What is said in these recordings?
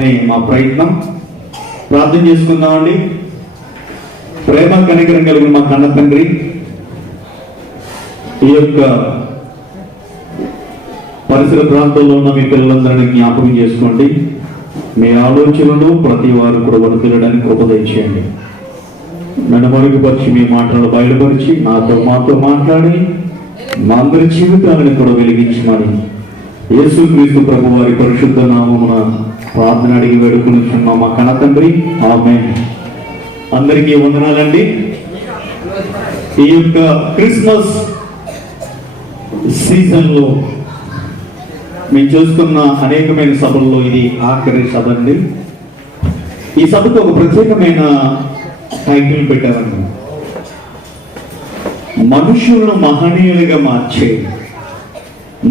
చేయాలని మా ప్రయత్నం. ప్రార్థన చేసుకుందామండి. ప్రేమ కనికరం కలిగిన మా కన్న తండ్రి, ఈ యొక్క పరిసర ప్రాంతంలో ఉన్న మీ పిల్లలందరినీ జ్ఞాపకం చేసుకోండి. మీ ఆలోచనలు ప్రతి వారు కూడా వర్తిల్లడానికి కృప దయచేయండి. నన్ను మరుగుపరిచి మీ మాటలు బయలుపరిచి మాతో మాట్లాడి మా అందరి జీవితాలను కూడా వెలిగించమని యేసుక్రీస్తు ప్రభు వారి పరిశుద్ధ నామమున ప్రార్థన అడిగి వేడుకొనిచున్నాం మా కన్న తండ్రి, ఆమేన్. అందరికీ వందనాలండి. ఈ యొక్క క్రిస్మస్ సీజన్లో మేము చూస్తున్న అనేకమైన సభల్లో ఇది ఆఖరి సభ అండి. ఈ సభకు ఒక ప్రత్యేకమైన టైటిల్ పెట్టారండి, మనుషులను మహనీయులుగా మార్చే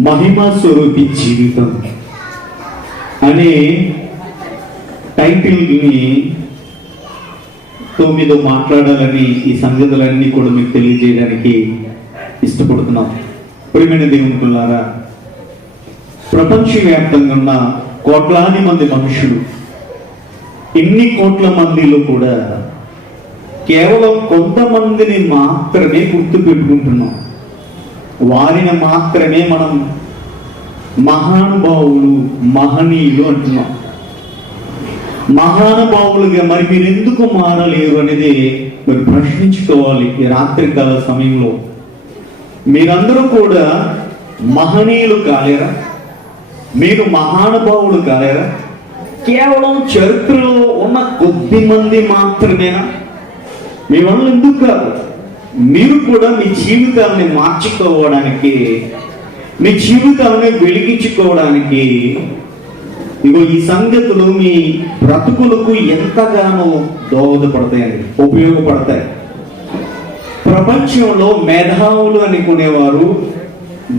మహిమా స్వరూపి జీవితం అనే టైటిల్ని తో మీతో మాట్లాడాలని ఈ సంగతులన్నీ కూడా మీకు తెలియజేయడానికి ఇష్టపడుతున్నాం. ప్రియమైన దేవునికులారా, ప్రపంచవ్యాప్తంగా ఉన్న కోట్లాది మంది మనుషులు, ఇన్ని కోట్ల మందిలో కూడా కేవలం కొంతమందిని మాత్రమే గుర్తు పెట్టుకుంటున్నాం. వారిని మాత్రమే మనం మహానుభావులు, మహనీయులు అంటున్నాం. మహానుభావులుగా మరి మీరు ఎందుకు మారలేరు అనేది మీరు ప్రశ్నించుకోవాలి. ఈ రాత్రికాల సమయంలో మీరందరూ కూడా మహనీయులు కాలేరా? మీరు మహానుభావులు కాలేరా? కేవలం చరిత్రలో ఉన్న కొద్ది మంది మాత్రమేనా? మీ వల్ల ఎందుకు కాదు? మీరు కూడా మీ జీవితాన్ని మార్చుకోవడానికి, మీ జీవితాన్ని వెలిగించుకోవడానికి ఇగో ఈ సంగతులు మీ బ్రతుకులకు ఎంతగానో దోహదపడతాయండి, ఉపయోగపడతాయి. ప్రపంచంలో మేధావులు అనుకునేవారు,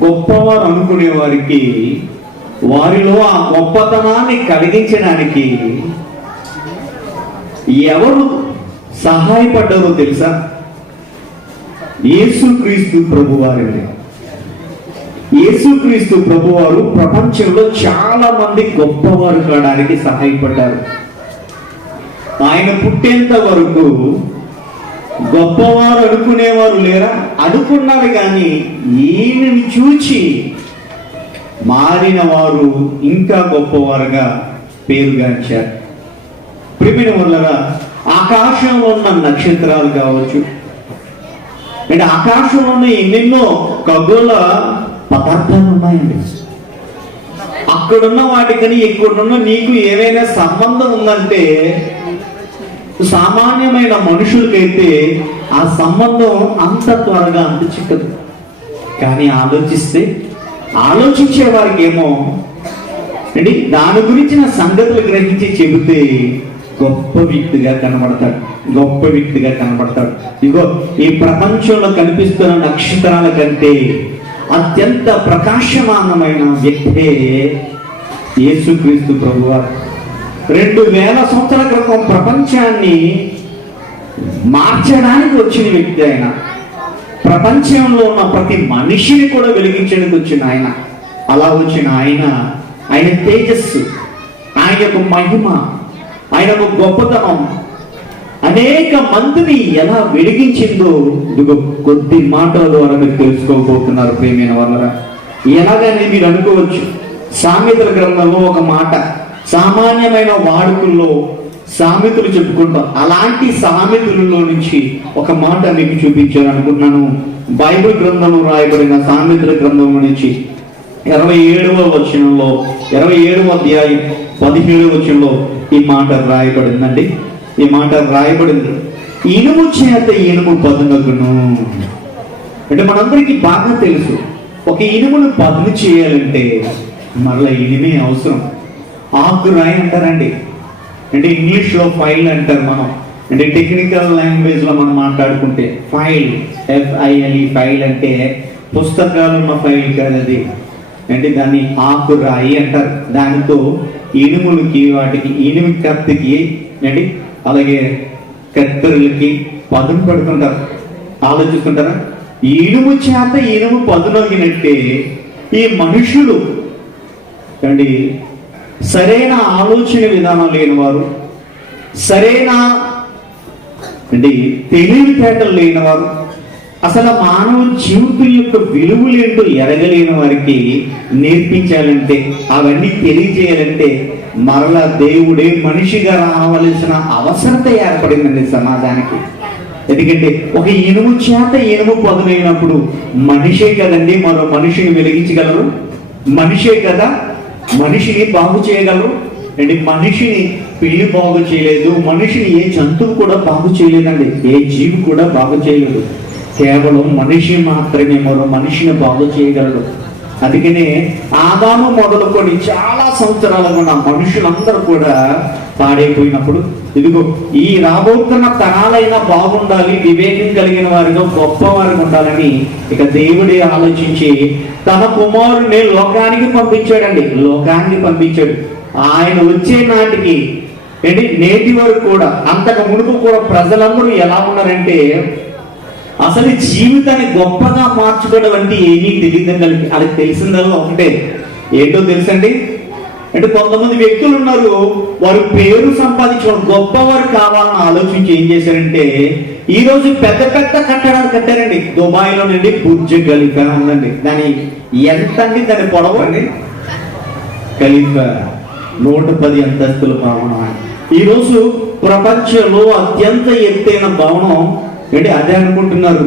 గొప్పవారు అనుకునే వారికి వారిలో ఆ గొప్పతనాన్ని కలిగించడానికి ఎవరు సహాయపడ్డారో తెలుసా? యేసుక్రీస్తు ప్రభువారండి. యేసుక్రీస్తు ప్రభువారు ప్రపంచంలో చాలా మంది గొప్పవారు కావడానికి సహాయపడ్డారు. ఆయన పుట్టేంత వరకు గొప్పవారు అనుకునేవారు లేరా? అనుకున్నారు, కానీ ఈయనని చూచి మారిన వారు ఇంకా గొప్పవారుగా పేరుగాంచారు. ప్రియమైన వాళ్ళరా, ఆకాశంలో ఉన్న నక్షత్రాలు కావచ్చు, అంటే ఆకాశంలో ఉన్న ఎన్నెన్నో ఖగోళ పదార్థాలు ఉన్నాయండి. అక్కడున్న వాటికని ఇక్కడున్న నీకు ఏవైనా సంబంధం ఉందంటే సామాన్యమైన మనుషులకైతే ఆ సంబంధం అంత త్వరగా అంత చిక్కదు. కానీ ఆలోచించే వారికి ఏమో అంటే దాని గురించిన సంగతులు గ్రహించి చెబితే గొప్ప వ్యక్తిగా కనబడతాడు. ఇగో ఈ ప్రపంచంలో కనిపిస్తున్న నక్షత్రాల కంటే అత్యంత ప్రకాశమానమైన వ్యక్తే యేసుక్రీస్తు ప్రభువారు. 2000 సంవత్సరాల క్రితం ప్రపంచాన్ని మార్చడానికి వచ్చిన వ్యక్తి ఆయన. ప్రపంచంలో ఉన్న ప్రతి మనిషిని కూడా వెలిగించడానికి వచ్చిన ఆయన. అలా వచ్చిన ఆయన తేజస్సు, ఆయన యొక్క మహిమ, ఆయన యొక్క గొప్పతనం అనేక మందిని ఎలా వెలిగించిందో ఇదిగో కొద్ది మాటల ద్వారా మీరు తెలుసుకోబోతున్నారు. ప్రియమైన వాళ్ళరా, ఎలాగని మీరు అనుకోవచ్చు. సామెతల గ్రంథంలో ఒక మాట, సామాన్యమైన వాడుకల్లో సామెతలు చెప్పుకుంటాం. అలాంటి సామెతలలో నుంచి ఒక మాట మీకు చూపించాలనుకుంటున్నాను. బైబిల్ గ్రంథంలో రాయబడిన సామెతల గ్రంథంలో నుంచి 27వ వచనంలో, 27వ అధ్యాయం 17వ వచనంలో ఈ మాట రాయబడిందండి. ఈ మాట రాయబడింది, ఇనుము చేత ఇనుము పదునగును. అంటే మనందరికీ బాగా తెలుసు, ఒక ఇనుమును పదును చేయాలంటే మరలా ఇనుమే అవసరం. ఆకురాయి అంటారండి, అంటే ఇంగ్లీష్లో ఫైల్ అంటారు. మనం అంటే టెక్నికల్ లాంగ్వేజ్లో మనం మాట్లాడుకుంటే ఫైల్, FILE, ఫైల్ అంటే పుస్తకాలు ఉన్న ఫైల్ కాదు అది. అంటే దాన్ని ఆకురాయి అంటారు. దానితో ఇనుములకి, వాటికి ఇనుము కత్తికి, అంటే అలాగే కత్తెరలకి పదును పడుతుంటారు. ఆలోచిస్తుంటారా? ఇనుము చేత ఇనుము పదునగినట్టే ఈ మనుషులు అండి సరైన ఆలోచన విధానం లేనివారు, సరైన తెలివితేటలు లేనివారు, అసలు మానవ జీవితం యొక్క విలువలేంటో ఎరగలేని వారికి నేర్పించాలంటే, అవన్నీ తెలియజేయాలంటే మరలా దేవుడే మనిషిగా రావాల్సిన అవసరత ఏర్పడిందండి సమాజానికి. ఎందుకంటే ఒక ఇనుము చేత ఇనుము పదునైనప్పుడు మనిషే కదండి మరో మనిషిని వెలిగించగలరు, మనిషే కదా మనిషిని బాగు చేయగలరు. అంటే మనిషిని పిల్లి బాగు చేయలేదు, మనిషిని ఏ జంతువు కూడా బాగు చేయలేదండి, ఏ జీవి కూడా బాగు చేయలేదు. కేవలం మనిషి మాత్రమే మరో మనిషిని బాగు చేయగలడు. అందుకనే ఆదాము మొదలుకొని చాలా సంవత్సరాలుగా ఉన్న మనుషులందరూ కూడా పాడైపోయినప్పుడు, ఇదిగో ఈ రాబోతున్న తరాలైనా బాగుండాలి, వివేకం కలిగిన వారిగా గొప్పవారిగా ఉండాలని ఇక దేవుడే ఆలోచించి తన కుమారుడిని లోకానికి పంపించాడండి. లోకానికి పంపించాడు. ఆయన వచ్చే నాటికి నేటి వరకు కూడా, అంతకు మునుపు కూడా ప్రజలందరూ ఎలా ఉన్నారంటే అసలు జీవితాన్ని గొప్పగా మార్చుకోవడం అంటే ఏమీ తెలియదండి. వాళ్ళకి తెలిసిందల్లా ఒకటే, ఏంటో తెలుసండి. అంటే కొంతమంది వ్యక్తులు ఉన్నారు, వారు పేరు సంపాదించుకోవడం, గొప్పవారు కావాలని ఆలోచించి ఏం చేశారంటే ఈ రోజు పెద్ద పెద్ద కట్టడాలు కట్టారండి. దుబాయ్లో నుండి బుర్జ్ ఖలీఫా ఉందండి. దాని ఎంత అండి, దాని పొడవు అండి ఖలీఫా 110 అంతస్తుల భవనం. ఈరోజు ప్రపంచంలో అత్యంత ఎత్తైన భవనం అదే అనుకుంటున్నారు.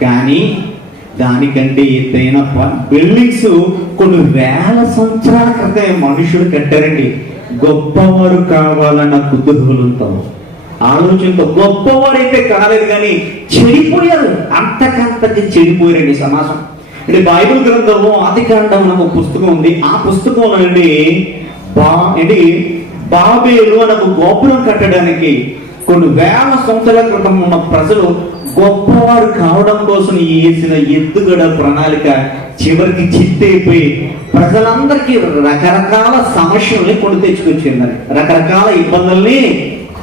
కానీ దానికంటే ఎత్తైన బిల్డింగ్స్ కొన్ని వేల సంవత్సరాల క్రితం మనుషులు కట్టారండి. గొప్పవారు కావాలన్న కుతూహలంతో, ఆలోచనతో. గొప్పవారైతే కాలేదు కానీ చెడిపోయారు, అంతకంతకి చెడిపోయారండి సమాజం. అంటే బైబిల్ గ్రంథంలో ఆదికాండం అనే ఒక పుస్తకం ఉంది. ఆ పుస్తకంలో బాబేలు అనే ఒక గోపురం కట్టడానికి కొన్ని వేల సంవత్సరాల క్రితం ఉన్న ప్రజలు గొప్పవారు కావడం కోసం వేసిన ఎత్తుగడ ప్రణాళిక చివరికి చిత్తైపోయి ప్రజలందరికీ రకరకాల సమస్యల్ని కొని తెచ్చుకొచ్చిందని, రకరకాల ఇబ్బందుల్ని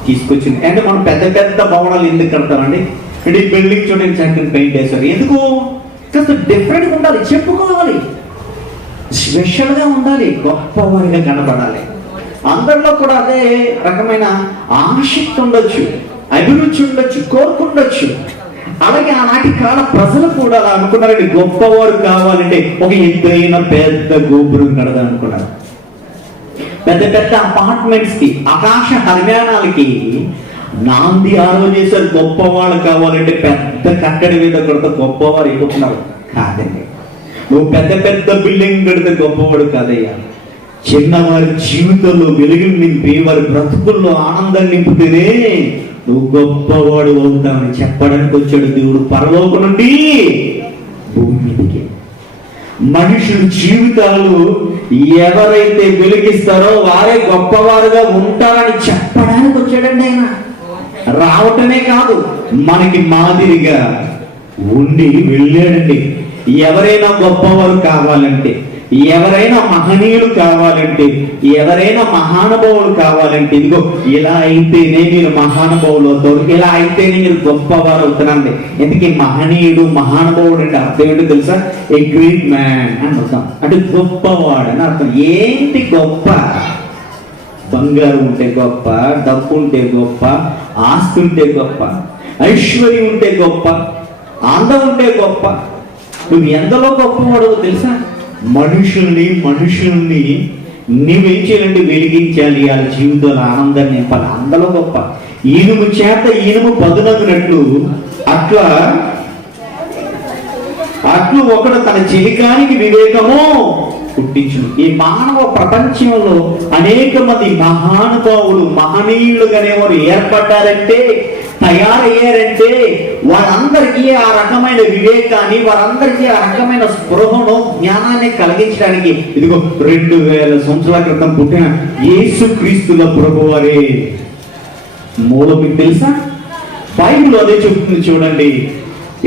తీసుకొచ్చింది. అంటే మనం పెద్ద పెద్ద భవనాలు ఎందుకు కడతామండి? అంటే ఈ బిల్డింగ్ చూడండి చక్కని పెయింట్ వేస్తారు. ఎందుకు? కాస్త డిఫరెంట్గా ఉండాలి, చెప్పుకోవాలి, స్పెషల్గా ఉండాలి, గొప్పవారిగా కనబడాలి. అందరిలో కూడా అదే రకమైన ఆసక్తి ఉండొచ్చు, అభిరుచి ఉండొచ్చు, కోరుకుండొచ్చు. అలాగే ఆనాటి కాల ప్రజలు కూడా అలా అనుకున్నారండి. గొప్పవారు కావాలంటే ఒక ఎత్తైన పెద్ద గోపురం కడదామనుకున్నారు. పెద్ద పెద్ద అపార్ట్మెంట్స్ కి, ఆకాశ హర్యానాలకి నాంది ఆరో చేశారు. గొప్పవాళ్ళు కావాలంటే పెద్ద కట్టడి మీద కొడితే గొప్పవారు ఎక్కుతున్నారు. కాదండి, నువ్వు పెద్ద పెద్ద బిల్డింగ్ కడితే గొప్పవాడు కాదయ్యా. చిన్నవారి జీవితంలో వెలుగు నింపి వారి బ్రతుకుల్లో ఆనందాన్ని నింపితేనే నువ్వు గొప్పవాడు అవుతావని చెప్పడానికి వచ్చాడు దేవుడు పరలోకం నుండి భూమి మీదకి. మనుషుల జీవితాలు ఎవరైతే వెలిగిస్తారో వారే గొప్పవారుగా ఉంటారని చెప్పడానికి వచ్చాడండి ఆయన. రావటమే కాదు, మనకి మాదిరిగా ఉండి వెళ్ళాడండి. ఎవరైనా గొప్పవారు కావాలంటే, ఎవరైనా మహనీయులు కావాలంటే, ఎవరైనా మహానుభావులు కావాలంటే, ఇదిగో ఇలా అయితేనే మీరు మహానుభావులు అవుతారు, ఇలా అయితేనే మీరు గొప్పవారు అవుతున్నారండి. ఎందుకు మహనీయుడు మహానుభావుడు అంటే అర్థం ఏంటో తెలుసా? ఏ గ్రేట్ మ్యాన్ అని అర్థం. అంటే గొప్పవాడు అని అర్థం. ఏంటి గొప్ప? బంగారం ఉంటే గొప్ప, డబ్బు ఉంటే గొప్ప, ఆస్తి ఉంటే గొప్ప, ఐశ్వర్యం ఉంటే గొప్ప, అందం ఉంటే గొప్ప. నువ్వు ఎంతలో గొప్పవాడో తెలుసా? మనుషుల్ని నువ్వేం చేయాలంటే వెలిగించాలి, వాళ్ళ జీవితంలో ఆనందాన్ని నింపాలి. అందులో గొప్ప. ఈనుము చేత ఈనుము పదునగినట్లు అట్లా ఒకడు తన చెలికానికి వివేకము పుట్టించును. ఈ మానవ ప్రపంచంలో అనేక మంది మహానుభావులు, మహనీయులుగానే వారు ఏర్పడ్డారంటే, తయారయ్యారంటే వారందరికీ ఆ రకమైన వివేకాన్ని, వారందరికీ ఆ రకమైన స్పృహను, జ్ఞానాన్ని కలిగించడానికి ఇదిగో 2000 సంవత్సరాల క్రితం పుట్టిన యేసుక్రీస్తుల ప్రభువారే మూలం. మీకు తెలుసా? బైబిల్ అదే చెప్తుంది. చూడండి,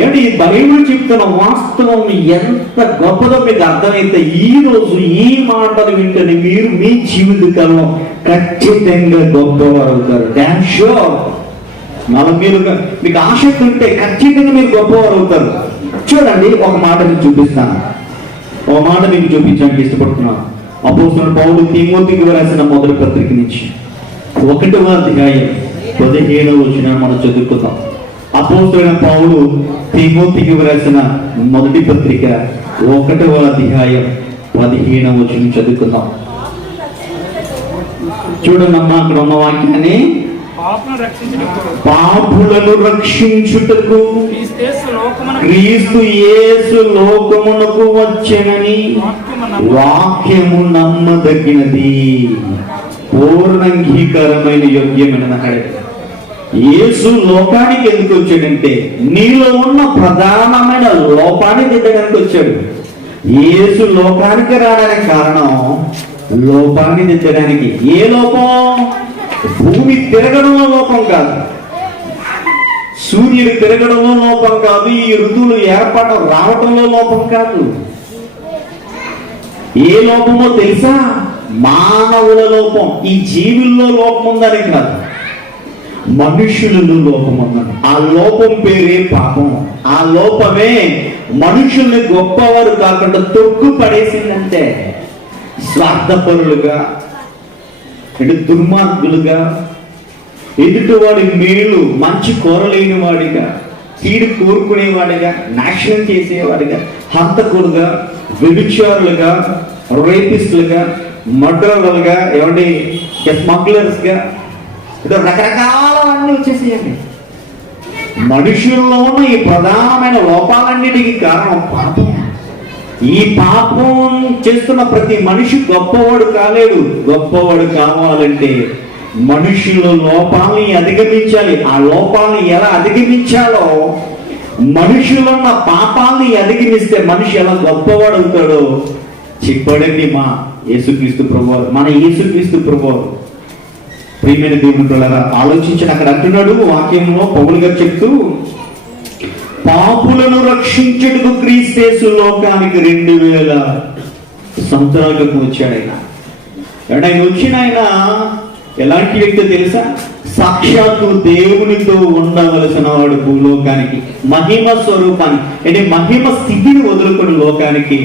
ఏంటి ఈ బైబిల్ చెప్తున్న వాస్తవం ఎంత గొప్పదో మీకు అర్థమైతే ఈ రోజు ఈ మాటలు వింటేనే మీరు మీ జీవితకాలంలో ఖచ్చితంగా గొప్పవారు అవుతారు. Damn sure. మీకు ఆసక్తి ఉంటే ఖచ్చితంగా మీరు గొప్పవారు అవుతారు. చూడండి, ఒక మాట మీకు చూపిస్తాను, ఒక మాట మీకు చూపించడానికి ఇష్టపడుతున్నాను. అపోస్తలుడైన పౌలు తిమోతికి రాసిన మొదటి పత్రిక నుంచి 1వ అధ్యాయం 15వ వచనం మనం చదువుకుందాం. అపోస్తలుడైన పౌలు తిమోతికి రాసిన మొదటి పత్రిక 1వ అధ్యాయం 15వ వచనం చదువుకుందాం. చూడండమ్మా, అక్కడ ఉన్న వాక్యాన్ని, పాపులను రక్షించుటకు క్రీస్తు యేసు లోకమునకు వచ్చెనని వాక్యము నమ్మదగినది, పూర్ణంగీకరమైన యోగ్యమైన అక్కడే. యేసు లోకానికి ఎందుకు వచ్చాడంటే నీలో ఉన్న ప్రధానమైన లోపాన్ని దిద్దడానికి వచ్చాడు. యేసు లోకానికి రావడానికి కారణం లోపాన్ని దిద్దడానికి. ఏ లోపం? భూమి తిరగడంలో లోపం కాదు, సూర్యుడు తిరగడంలో లోపం కాదు, ఈ ఋతువులు ఏర్పడడం రావటంలో లోపం కాదు. ఏ లోపమో తెలుసా? మానవుల లోపం. ఈ జీవుల్లో లోపం ఉందని కాదు, మనుషులలో లోపం ఉందని. ఆ లోపం పేరే పాపం. ఆ లోపమే మనుషుల్ని గొప్పవారు కాకుండా తొక్కు పడేసిందంటే, స్వార్థపరులుగా, దుర్మార్గులుగా, ఎదుటివాడి మేలు మంచి కోరలేని వాడిగా, కీడు కోరుకునేవాడిగా, నాశనం చేసేవాడిగా, హంతకులుగా, వ్యభిచారులుగా, రేపిస్టులుగా, మర్డరర్లుగా, ఏమండి స్మగ్లర్స్గా, రకరకాలవన్నీ వచ్చేసేయండి. మనుషుల్లో ఉన్న ఈ ప్రధానమైన లోపాలన్నిటికీ కారణం పాపం. ఈ పాపం చేస్తున్న ప్రతి మనిషి గొప్పవాడు కాలేడు. గొప్పవాడు కావాలంటే మనుషుల లోపాలని అధిగమించాలి. ఆ లోపాలని ఎలా అధిగమించాలో, మనుషులు ఉన్న పాపాలని అధిగమిస్తే మనిషి ఎలా గొప్పవాడు అవుతాడో చెప్పాడండి మా యేసుక్రీస్తు ప్రభువారు, మన యేసుక్రీస్తు ప్రభువారు. ప్రియమైన దేవుని పిల్లరా, ఆలోచించిన అక్కడ అంటున్నాడు వాక్యంలో పౌలు గారు చెప్తూ, పాపులను రక్షించుటకు క్రీస్తు యేసు లోకానికి 2000 సంవత్సరాలకు వచ్చాడు. ఆయన వచ్చిన ఆయన ఎలాంటి వ్యక్తి తెలుసా? సాక్షాత్తు దేవునితో ఉండవలసిన వాడు భూలోకానికి, మహిమ స్వరూపాన్ని అంటే మహిమ స్థితిని వదులుకొని లోకానికి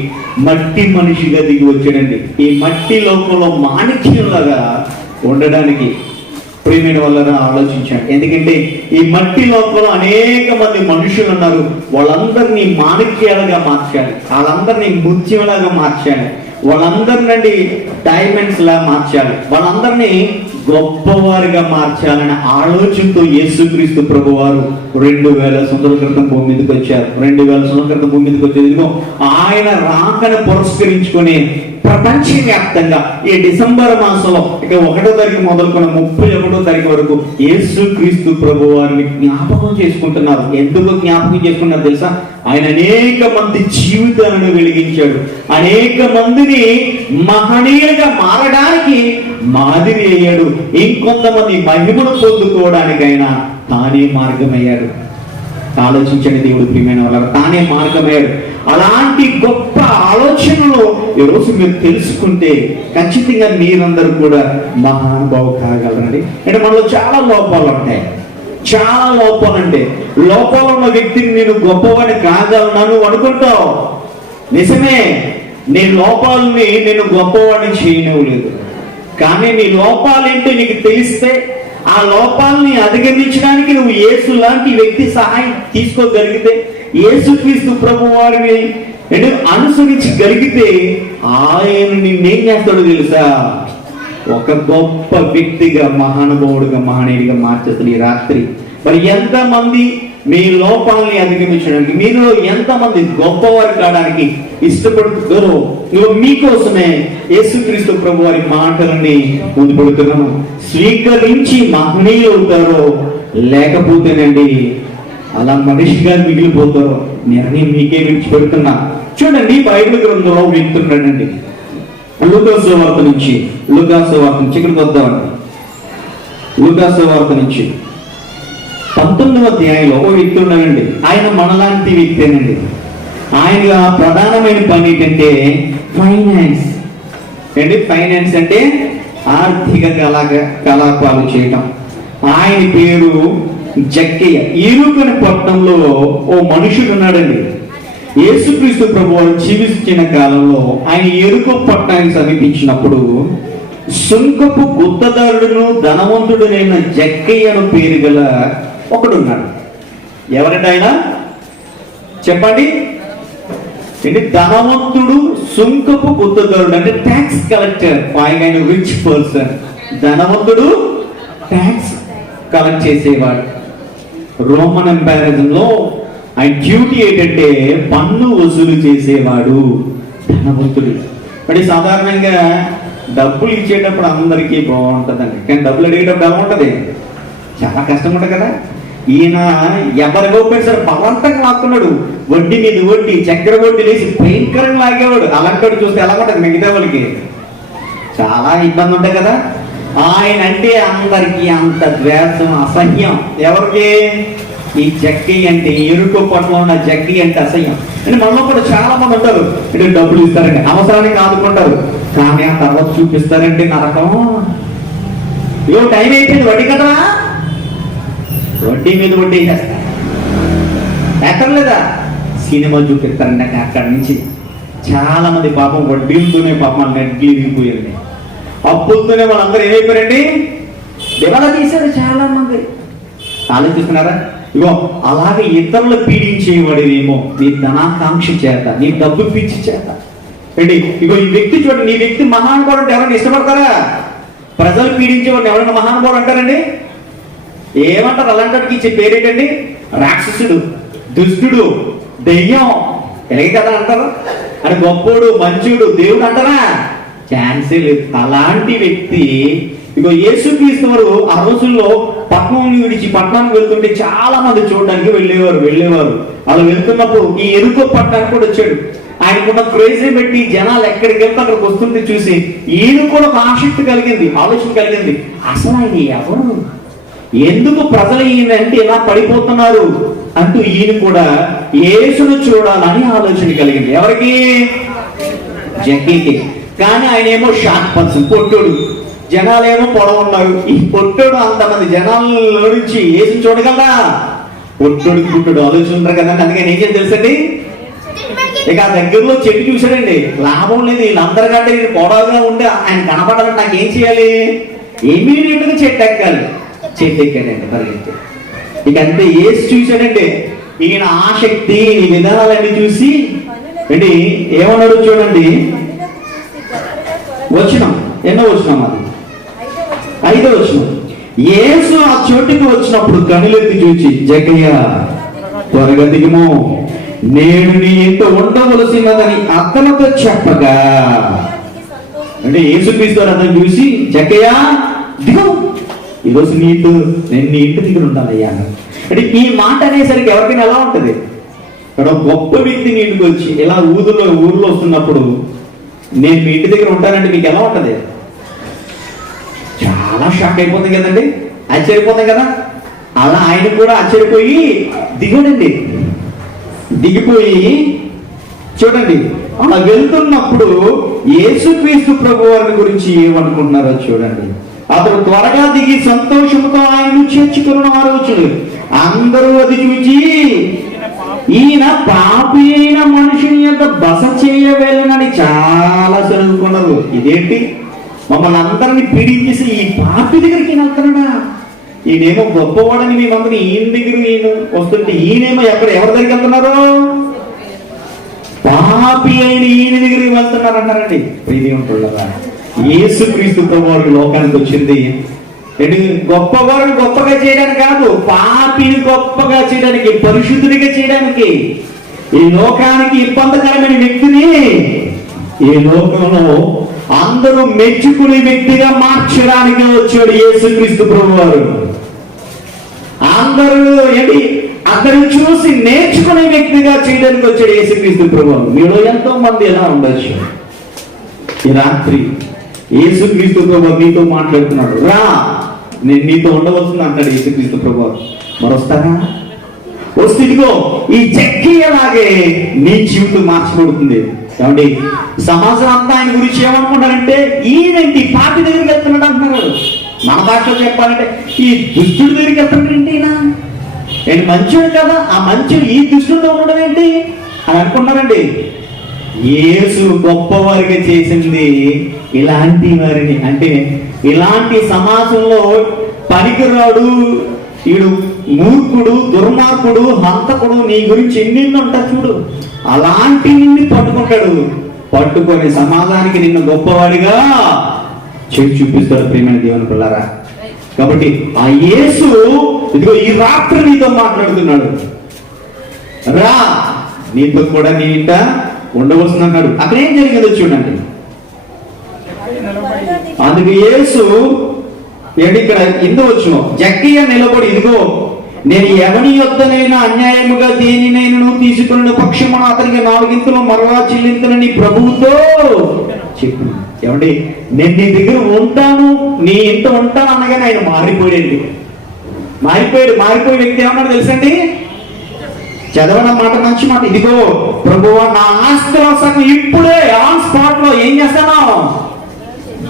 మట్టి మనిషిగా దిగి వచ్చాడండి. ఈ మట్టి లోకంలో మాణిక్యంలాగా ఉండడానికి ప్రియమైన వాళ్ళని ఆలోచించాడు. ఎందుకంటే ఈ మట్టి లోపల అనేక మంది మనుషులు ఉన్నారు. వాళ్ళందరినీ మాణిక్యాలుగా మార్చాలి, వాళ్ళందరినీ ముత్యంలాగా మార్చాలి, వాళ్ళందరినీ డైమండ్స్ లా మార్చాలి, వాళ్ళందరినీ గొప్పవారిగా మార్చాలనే ఆలోచనతో యేసుక్రీస్తు ప్రభువారు 2000 సంవత్సరాల క్రితం భూమి మీదకి వచ్చారు. 2000 సంవత్సరాల క్రితం భూమి మీదకి వచ్చేందుకు ఆయన రాకను పురస్కరించుకొని ప్రపంచవ్యాప్తంగా ఈ డిసెంబర్ మాసంలో ఇక 1వ తారీఖు మొదలుకొని 31వ తారీఖు వరకు యేసుక్రీస్తు ప్రభువారిని జ్ఞాపకం చేసుకుంటున్నారు. ఎందుకు జ్ఞాపకం చేసుకున్నారు తెలుసా? ఆయన అనేక మంది జీవితాలను వెలిగించాడు. అనేక మందిని మహనీయులుగా మారడానికి మాదిరి అయ్యాడు. ఇంకొంతమంది మహిమను పొందుకోవడానికైనా తానే మార్గమయ్యాడు. ఆలోచించండి దేవుడు ప్రియమైన వాళ్ళ, తానే మార్గమయ్యాడు. అలాంటి గొప్ప ఆలోచనలు ఈరోజు మీరు తెలుసుకుంటే ఖచ్చితంగా మీరందరూ కూడా మహానుభావు కాగలరండి. అంటే మనలో చాలా లోపాలు ఉంటాయి. చాలా లోపాలు అంటే లోపాలు ఉన్న వ్యక్తిని నేను గొప్పవాడిని కాగలనను అనుకుంటావు. నిజమే, నీ లోపాలని నేను గొప్పవాడిని చేయనివ్వలేదు. కానీ నీ లోపాలేంటో నీకు తెలిస్తే ఆ లోపాలని అధిగమించడానికి నువ్వు యేసు లాంటి వ్యక్తి సహాయం తీసుకోగలిగితే, యేసుక్రీస్తు ప్రభు వారిని అనుసరించగలిగితే ఆయన నిన్నేం చేస్తాడో తెలుసా? ఒక గొప్ప వ్యక్తిగా, మహానుభావుడిగా, మహనీయుడిగా మార్చేస్తాడు ఈ రాత్రి. మరి ఎంతమంది మీ లోపాలని అధిగమించడానికి, మీరు ఎంతమంది గొప్పవారు కావడానికి ఇష్టపడుతున్నారో నువ్వు మీకోసమే యేసుక్రీస్తు ప్రభు వారి మాటలని ముందు పెడుతున్నాను. స్వీకరించి మహనీయులు అవుతారో, లేకపోతేనండి అలా మనిషిగా మిగిలిపోతారో నిర్ణయం మీకే విడిచిపెడుతున్నా. చూడండి, బైబిల్ గ్రంథంలో వ్యక్తున్నాడండి. లూకాసు వార్త నుంచి ఇక్కడికి వద్దామండి. లూకాసు వార్త నుంచి 19వ అధ్యాయంలో ఒక వ్యక్తి ఉన్నాడండి. ఆయన మనలాంటి వ్యక్తేనండి. ఆయన ప్రధానమైన పని ఏంటంటే ఫైనాన్స్ అండి. ఫైనాన్స్ అంటే ఆర్థిక కలాపాలు చేయటం. ఆయన పేరు జక్కయ్య. ఈరుకని పట్టణంలో ఓ మనుషుడు ఉన్నాడండి. యేసుక్రీస్తు ప్రభువారు జీవించిన కాలంలో ఆయన ఎరుకో పట్టణానికి సమీపించినప్పుడు సుంకపు గుత్తదారుడును ధనవంతుడునైన జక్కయ్యను పేరు గల ఒకడున్నాడు. ఎవరంటే ఆయన చెప్పండి ఏంటి? ధనవంతుడు, సుంకపు గుత్తదారుడు అంటే ట్యాక్స్ కలెక్టర్. ఆయన రిచ్ పర్సన్. ధనవంతుడు, ట్యాక్స్ కలెక్ట్ చేసేవాడు. రోమన్ ఎంపైరిజంలో ఆయన డ్యూటీ ఏంటంటే పన్ను వసూలు చేసేవాడు ధనవంతుడు. మరి సాధారణంగా డబ్బులు ఇచ్చేటప్పుడు అందరికీ బాగుంటుందండి, కానీ డబ్బులు అడిగేటప్పుడు ఎలా ఉంటుంది? చాలా కష్టం ఉంటుంది కదా. ఈయన ఎవరికో సరే బలవంతంగా లాక్కున్నాడు, వడ్డీ మీద వడ్డీ, చక్కెర వడ్డీ లేసి భయంకరంగా లాగేవాడు. అలాంటి చూస్తే ఎలా ఉంటుంది మిగతా వాళ్ళకి? చాలా ఇబ్బంది ఉంటాయి కదా. ఆయన అంటే అందరికీ అంత ద్వేషం, అసహ్యం. ఎవరికి? ఈ జక్కి అంటే, ఎరుకో పట్ల ఉన్న జక్కి అంటే అసహ్యం. అంటే మనలో కూడా చాలా మంది ఉంటారు, అంటే డబ్బులు ఇస్తారండి, అవసరానికి ఆదుకుంటారు, కానీ ఆ తర్వాత చూపిస్తారంటే నరకం. ఇగో టైం అయిపోయింది, వడ్డీ కదా, వడ్డీ మీద వడ్డీ చేస్తారు. ఎక్కర్లేదా? సినిమా చూపిస్తారండి. అక్కడి నుంచి చాలా మంది పాపం వడ్డీలతోనే పాపం నెడ్లు విరిగిపోయింది, అప్పులతోనే వాళ్ళందరూ ఏమైపోయారండి? దివాలా తీశారు చాలా మంది. ఆలోచిస్తున్నారా? ఇగో అలాగే ఇతరులు పీడించేవాడేమో నీ ధనాకాంక్ష చేత, నీ డబ్బు పిచ్చి చేత. ఏంటి? ఇగో ఈ వ్యక్తి చూడండి, నీ వ్యక్తి మహానుభావుడు అంటే ఎవరైనా ఇష్టపడతారా? ప్రజలు పీడించేవాడిని ఎవరైనా మహానుభావుడు అంటారండి? ఏమంటారు? అలాంటి ఇచ్చే పేరేంటండి? రాక్షసుడు, దుష్టుడు, దెయ్యం, ఎలాగే కదా అంటారు. అని గొప్పోడు, మంచుడు, దేవుడు అంటారా? ఛాన్సే లేదు. అలాంటి వ్యక్తి ఇగో యేసుక్రీస్తు వారు ఆ రోజుల్లో పట్టణం విడిచి పట్టణానికి వెళ్తుంటే చాలా మంది చూడడానికి వెళ్ళేవారు. అలా వెళ్తున్నప్పుడు ఈ ఎరుకో పట్టణానికి కూడా వచ్చాడు. ఆయనకున్న క్రేజీ పెట్టి జనాలు ఎక్కడికి వెళ్తే అక్కడికి వస్తుంటే చూసి ఈయన కూడా ఒక ఆసక్తి కలిగింది, ఆలోచన కలిగింది. అసలు ఆయన ఎవరు, ఎందుకు ప్రజలు ఈయన అంటే ఇలా పడిపోతున్నారు అంటూ ఈయన కూడా యేసును చూడాలని ఆలోచన కలిగింది. ఎవరికి? జక్కీకి. కానీ ఆయన ఏమో షార్ట్ పర్సన్, పొట్టోడు, జనాలేమో పొడవు ఉన్నారు. ఈ పొట్టోడు అంతమంది జనాల్లో నుంచి యేసు చూడగలరా? పొట్టోడికి పుట్టడు ఆలోచన ఉంటారు కదండి. అందుకని ఏం చేసి తెలుసండి, ఇక ఆ దగ్గరలో చెట్టు చూశాడండి, లాభం లేదు, వీళ్ళందరికంటే నేను పొడవుగా ఉండి ఆయన కనపడాలంటే నాకు ఏం చేయాలి? ఇమీడియట్ గా చెట్టు ఎక్కాలి. చెట్టు ఎక్కాడండి పరిగెత్తి. ఇక అంతే యేసు చూశాడండి. ఈయన ఆసక్తి, ఈ విధానాలన్నీ చూసి ఏంటి ఏమన్నాడు చూడండి. వచనం ఎన్నో వచనం? అది 5వ వచనం. యేసు ఆ చోటుకి వచ్చినప్పుడు కనులెత్తి చూచి, జక్కయ్య త్వరగా దిగుము, నేను నీ ఇంట ఉండవలసినదని అతనితో చెప్పగా, అంటే యేసుక్రీస్తు అతను చూసి, జక్కయ్య దిగు, ఈరోజు నేను నీ ఇంటి దగ్గర ఉండాలయ్యా. అంటే ఈ మాట అనేసరికి ఎవరికైనా ఎలా ఉంటుంది? ఇక్కడ గొప్ప వ్యక్తి నీ ఇంటికి వచ్చి ఇలా ఊర్లో వస్తున్నప్పుడు నేను మీ ఇంటి దగ్గర ఉంటానంటే మీకు ఎలా ఉంటుంది? చాలా షాక్ అయిపోతుంది కదండి, ఆశ్చర్యపోతాం కదా. అలా ఆయన కూడా ఆశ్చర్యపోయి దిగాడండి. దిగిపోయి చూడండి, అలా వెళ్తున్నప్పుడు యేసుక్రీస్తు ప్రభు వారి గురించి ఏమనుకుంటున్నారో చూడండి. అతడు త్వరగా దిగి సంతోషంతో ఆయనను చేర్చుకున్న ఆలోచనలు అందరూ అది చూచి, ఈయన పాపి అయిన మనుషుని యొక్క బస చేయవేళనని చాలా చదువుకున్నారు. ఇదేంటి, మమ్మల్ని అందరినీ పీడించేసి ఈ పాపి దగ్గరికి ఈయన వెళ్తున్నాడా? ఈయనేమో గొప్పవాడని మేమందరం ఈయన దగ్గర ఈయన వస్తుంటే ఈయనేమో ఎవరి దగ్గరికి వెళ్తున్నారు? పాపి అయిన ఈయన దగ్గరికి వెళ్తున్నారు అంటారండి. ఇది ఉంటుండగా యేసుక్రీస్తు ప్రభువారు లోకానికి వచ్చింది గొప్పవారిని గొప్పగా చేయడానికి కాదు, పాపిని గొప్పగా చేయడానికి, పరిశుద్ధుడిగా చేయడానికి. ఈ లోకానికి ఇబ్బందికరమైన వ్యక్తిని ఈ లోకంలో అందరూ మెచ్చుకునే వ్యక్తిగా మార్చడానికి వచ్చాడు యేసుక్రీస్తు ప్రభువారు. అందరూ ఏంటి అతను చూసి నేర్చుకునే వ్యక్తిగా చేయడానికి వచ్చాడు యేసుక్రీస్తు ప్రభువారు. మీలో ఎంతో మంది ఎలా ఉండొచ్చు. ఈ రాత్రి యేసుక్రీస్తు ప్రభువారు నీతో మాట్లాడుతున్నాడు, రా నేను నీతో ఉండవలసింది అంటాడు యేసుక్రీస్తు ప్రభువారు. మరి వస్తారా? వస్తుందిగో ఈ జక్కయ్యలాగే నీ జీవితం మార్చబడుతుంది. ఏమండి, సమాజం అంతా ఆయన గురించి ఏమనుకుంటారంటే, ఈయనంటి పార్టీ దగ్గరికి వెళ్తున్నాడు అంటున్నారు. మన భాషలో చెప్పాలంటే ఈ దుష్టుడి దగ్గరికి వెళ్తున్నాడు ఏంటి? నేను మంచోడు కదా, ఆ మంచుడు ఈ దుష్టుడితో ఉండడం ఏంటి? అని అనుకున్నారండి. యేసు గొప్పవారిగా చేసింది ఇలాంటి వారిని, అంటే ఇలాంటి సమాజంలో పనికిరాడు, వీడు మూర్ఖుడు, దుర్మార్గుడు, హంతకుడు, నీ గురించి ఎన్నెన్నో ఉంటారు చూడు, అలాంటి నిన్ను పట్టుకుంటాడు. పట్టుకొని సమాజానికి నిన్ను గొప్పవాడిగా చేసి చూపిస్తాడు. ప్రియమైన దేవుని పిల్లారా, కాబట్టి ఆ యేసు ఇదిగో ఈ రాత్రి నీతో మాట్లాడుతున్నాడు. రా, నీతో కూడా నీ ఇంట ఉండవలసింది అన్నాడు. అక్కడ ఏం జరిగిందో చూడండి. అందుకు యేసు ఏంటి ఇక్కడ ఇందు వచ్చిన జక్కయ్య నిలబడి, ఇదిగో నేను ఎవని యొద్దనైనా అన్యాయముగా దేనినైనా తీసుకున్న పక్షమున అతనికి 4 ఇంతలు మరలా చెల్లింతులని ప్రభువుతో చెప్పు. ఏమండి, నేను నీ దగ్గర ఉంటాను, నీ ఇంట ఉంటాను అనగానే ఆయన మారిపోయాడు. మారిపోయే వ్యక్తి ఏమన్నాడు తెలుసండి? చదవన మాట, మంచి మాట. ఇదిగో ప్రభువా, నా ఆస్తిలో సగం ఇప్పుడే ఆన్ స్పాట్ లో ఏం చేస్తాను,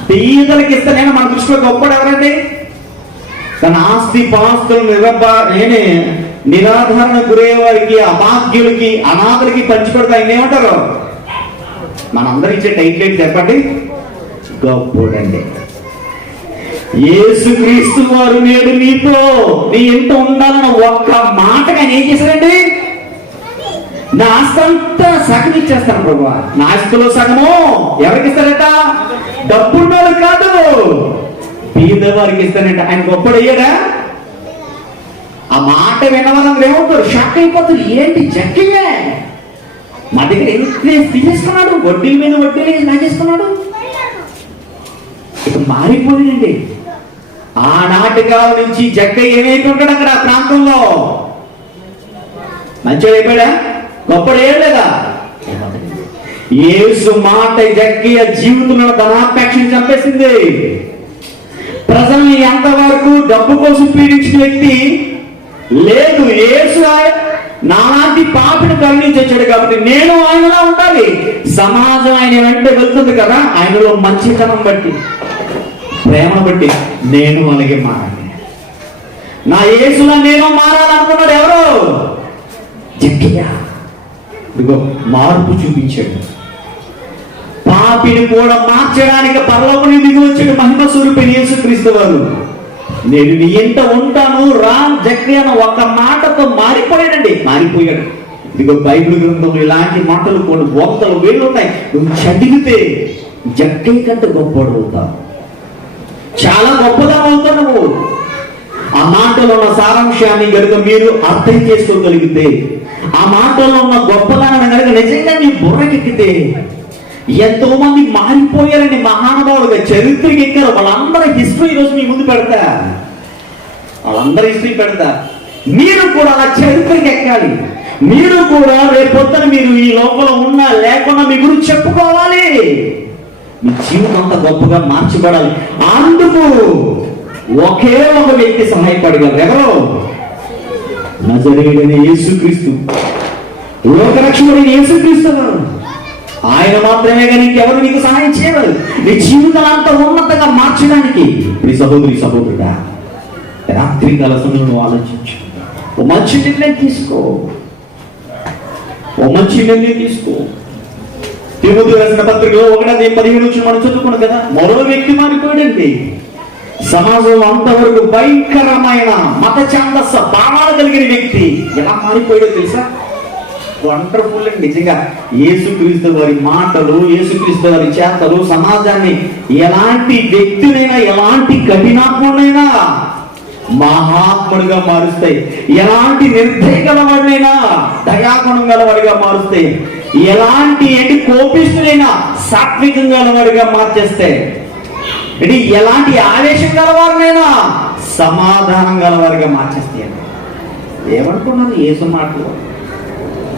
పేదలకు ఇస్తాను. మన దృష్టిలో గొప్పడు ఎవరండి? తన ఆస్తి పాస్తులు నిరాధారణ గురయ్యే వారికి, అభాగ్యులకి, అనాథలకి పంచిపెడతా. ఆయన ఏమంటారు? మనందరూ ఇచ్చే టైటిల్ చెప్పండి, గొప్పడండి. యేసుక్రీస్తు వారు నేడు నీతో నీ ఇంట ఉండాలన్న ఒక్క మాటగా ఆయన ఏం చేశారండి? నా ఆస్తి అంతా సగం ఇచ్చేస్తాను ప్రభు. నా ఆస్తిలో సగము ఎవరికి ఇస్తారట? డబ్బున్నోడు కాదు, పేదవారికి ఇస్తానంట. ఆయన గొప్పడయ్యాడా? ఆ మాట విన్నవాళ్ళందరూ ఏమవుతారు? షాక్ అయిపోతారు. ఏంటి జక్కయ్యే మా దగ్గర ఎంత తీసేసుకున్నాడు, వడ్డీల మీద వడ్డీలు నాకేసుకున్నాడు. ఇక మారిపోయిందండి. ఆనాటి కాలం నుంచి జక్కయ్య ఏమైపోతాడు అక్కడ ఆ ప్రాంతంలో? మంచిగా అయిపోయాడా? గొప్పడేం లేదా? యేసు మాట జక్కయ్య జీవితంలో ధనాపేక్షను చంపేసింది. ప్రజల్ని ఎంతవరకు డబ్బు కోసం పీడించిన వ్యక్తి లేదు. యేసు నాలాంటి పాపిని కరుణించాడు కాబట్టి నేను ఆయనలా ఉండాలి. సమాజం ఆయన వెంట వెళ్తుంది కదా, ఆయనలో మంచితనం బట్టి, ప్రేమ బట్టి నేను అలాగే మారాలి. నా యేసులా నేను మారాలనుకున్నాడు ఎవరు? జక్కయ్య. ఇదిగో మార్పు చూపించాడు. పాపిని కూడా మార్చడానికి పరలోకం దిగి వచ్చాడు మహిమ స్వరూపి యేసుక్రీస్తు వారు. నేను నీ ఇంట ఉంటాను రా జక్కయ్య అన్న ఒక్క మాటతో మారిపోయాడు. ఇదిగో బైబిల్ గ్రంథంలో ఇలాంటి మాటలు కొన్ని బోధలు వేళ్ళు ఉన్నాయి. నువ్వు చదివితే జక్కయ్య కంటే గొప్పవాడు అవుతావు, చాలా గొప్పదా అవుతావు నువ్వు. ఆ మాటలో ఉన్న సారాంశాన్ని కనుక మీరు అర్థం చేసుకోగలిగితే, ఆ మాటలో ఉన్న గొప్పదాన్ని కనుక నిజంగా నీ బుర్రకెక్కితే, ఎంతో మంది మారిపోయారని మహానుభావులుగా చరిత్రకి ఎక్కారు. వాళ్ళందరూ హిస్టరీ ఈరోజు మీ ముందు పెడతా, వాళ్ళందరూ హిస్టరీ పెడతా. మీరు కూడా అలా చరిత్రకి ఎక్కాలి. మీరు కూడా రేపొద్దున మీరు ఈ లోకంలో ఉన్నా లేకుండా మీ గురించి చెప్పుకోవాలి. మీ జీవితం అంతా గొప్పగా మార్చబడాలి. అందుకు ఒకే ఒక వ్యక్తి సహాయపడగలరు. ఎవరో? నజరేయుడైన యేసుక్రీస్తు, లోకరక్షకుడైన యేసుక్రీస్తు. ఆయన మాత్రమే కానీ ఇంకెవరు నీకు సహాయం చేయగలరు నీ జీవితం అంతా ఉన్నతంగా మార్చడానికి. మీ సహోదరి సహోదరుడా, రాత్రి కాల సమయంలో ఆలోచించు. ఓ మంచి నిర్ణయం తీసుకో. తిమోతి రాసిన పత్రికలో 1:15 మనం చదువుకున్నాం కదా. మరో వ్యక్తి మారిపోయాడండి. సమాజంలో అంతవరకు భయంకరమైన మత ఛాందస్స భావాలు కలిగిన వ్యక్తి ఎలా మారిపోయాడో తెలుసా? వండర్ఫుల్ అండి నిజంగా. యేసుక్రీస్తు వారి మాటలు, యేసుక్రీస్తు వారి చేతలు సమాజాన్ని ఎలాంటి వ్యక్తినైనా, ఎలాంటి కఠినాత్ముడైనా మహాత్ముడిగా మారుస్తాయి. ఎలాంటి నిర్దయ గలవాడినైనా దయాగుణం గలవాడిగా మారుస్తాయి. ఎలాంటి కోపిష్ఠులైనా సాత్వికం గలవాడిగా మార్చేస్తాయి. ఎలాంటి ఆవేశం గలవారినైనా సమాధానం గలవారిగా మార్చేస్తాయి. ఏమనుకున్నారు యేసు మాటలు?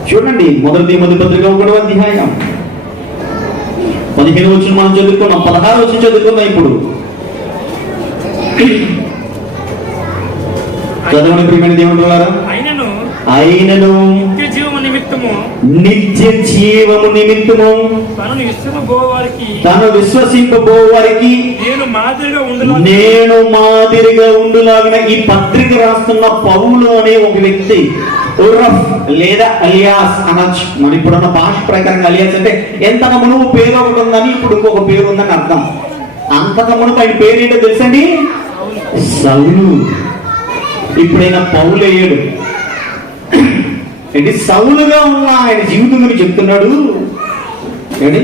చూడండి, మొదటి తిమోతి పత్రిక 1వ అధ్యాయం 15 మనం చదువుకున్నాం, 16 చదువుకున్నాం. ఇప్పుడు చదవని ప్రియమైన దేవుడు, అయినను నిత్య జీవము నిమిత్తము నిత్య జీవము నిమిత్తము తను విశ్వసింపబోవారికి నేను మాదిరిగా ఉండులాగిన ఈ పత్రిక రాస్తున్న పౌలు అనే ఒక వ్యక్తి ఉర్రఫ్ లేదా అలియాస్ అనొచ్చు. మన ఇప్పుడున్న భాష ప్రకారంగా అలియాస్ అంటే ఎంతగా మునుపు పేరు ఒకటి ఉందని ఇప్పుడు ఇంకొక పేరు ఉందని అర్థం. అంతగా మునుపు ఆయన పేరు ఏంటో తెలుసండి, సౌలు. ఇప్పుడైనా పౌలు అయ్యాడు. ఏంటి, సౌలుగా ఉన్న ఆయన జీవితం గురించి చెప్తున్నాడు. ఏంటి,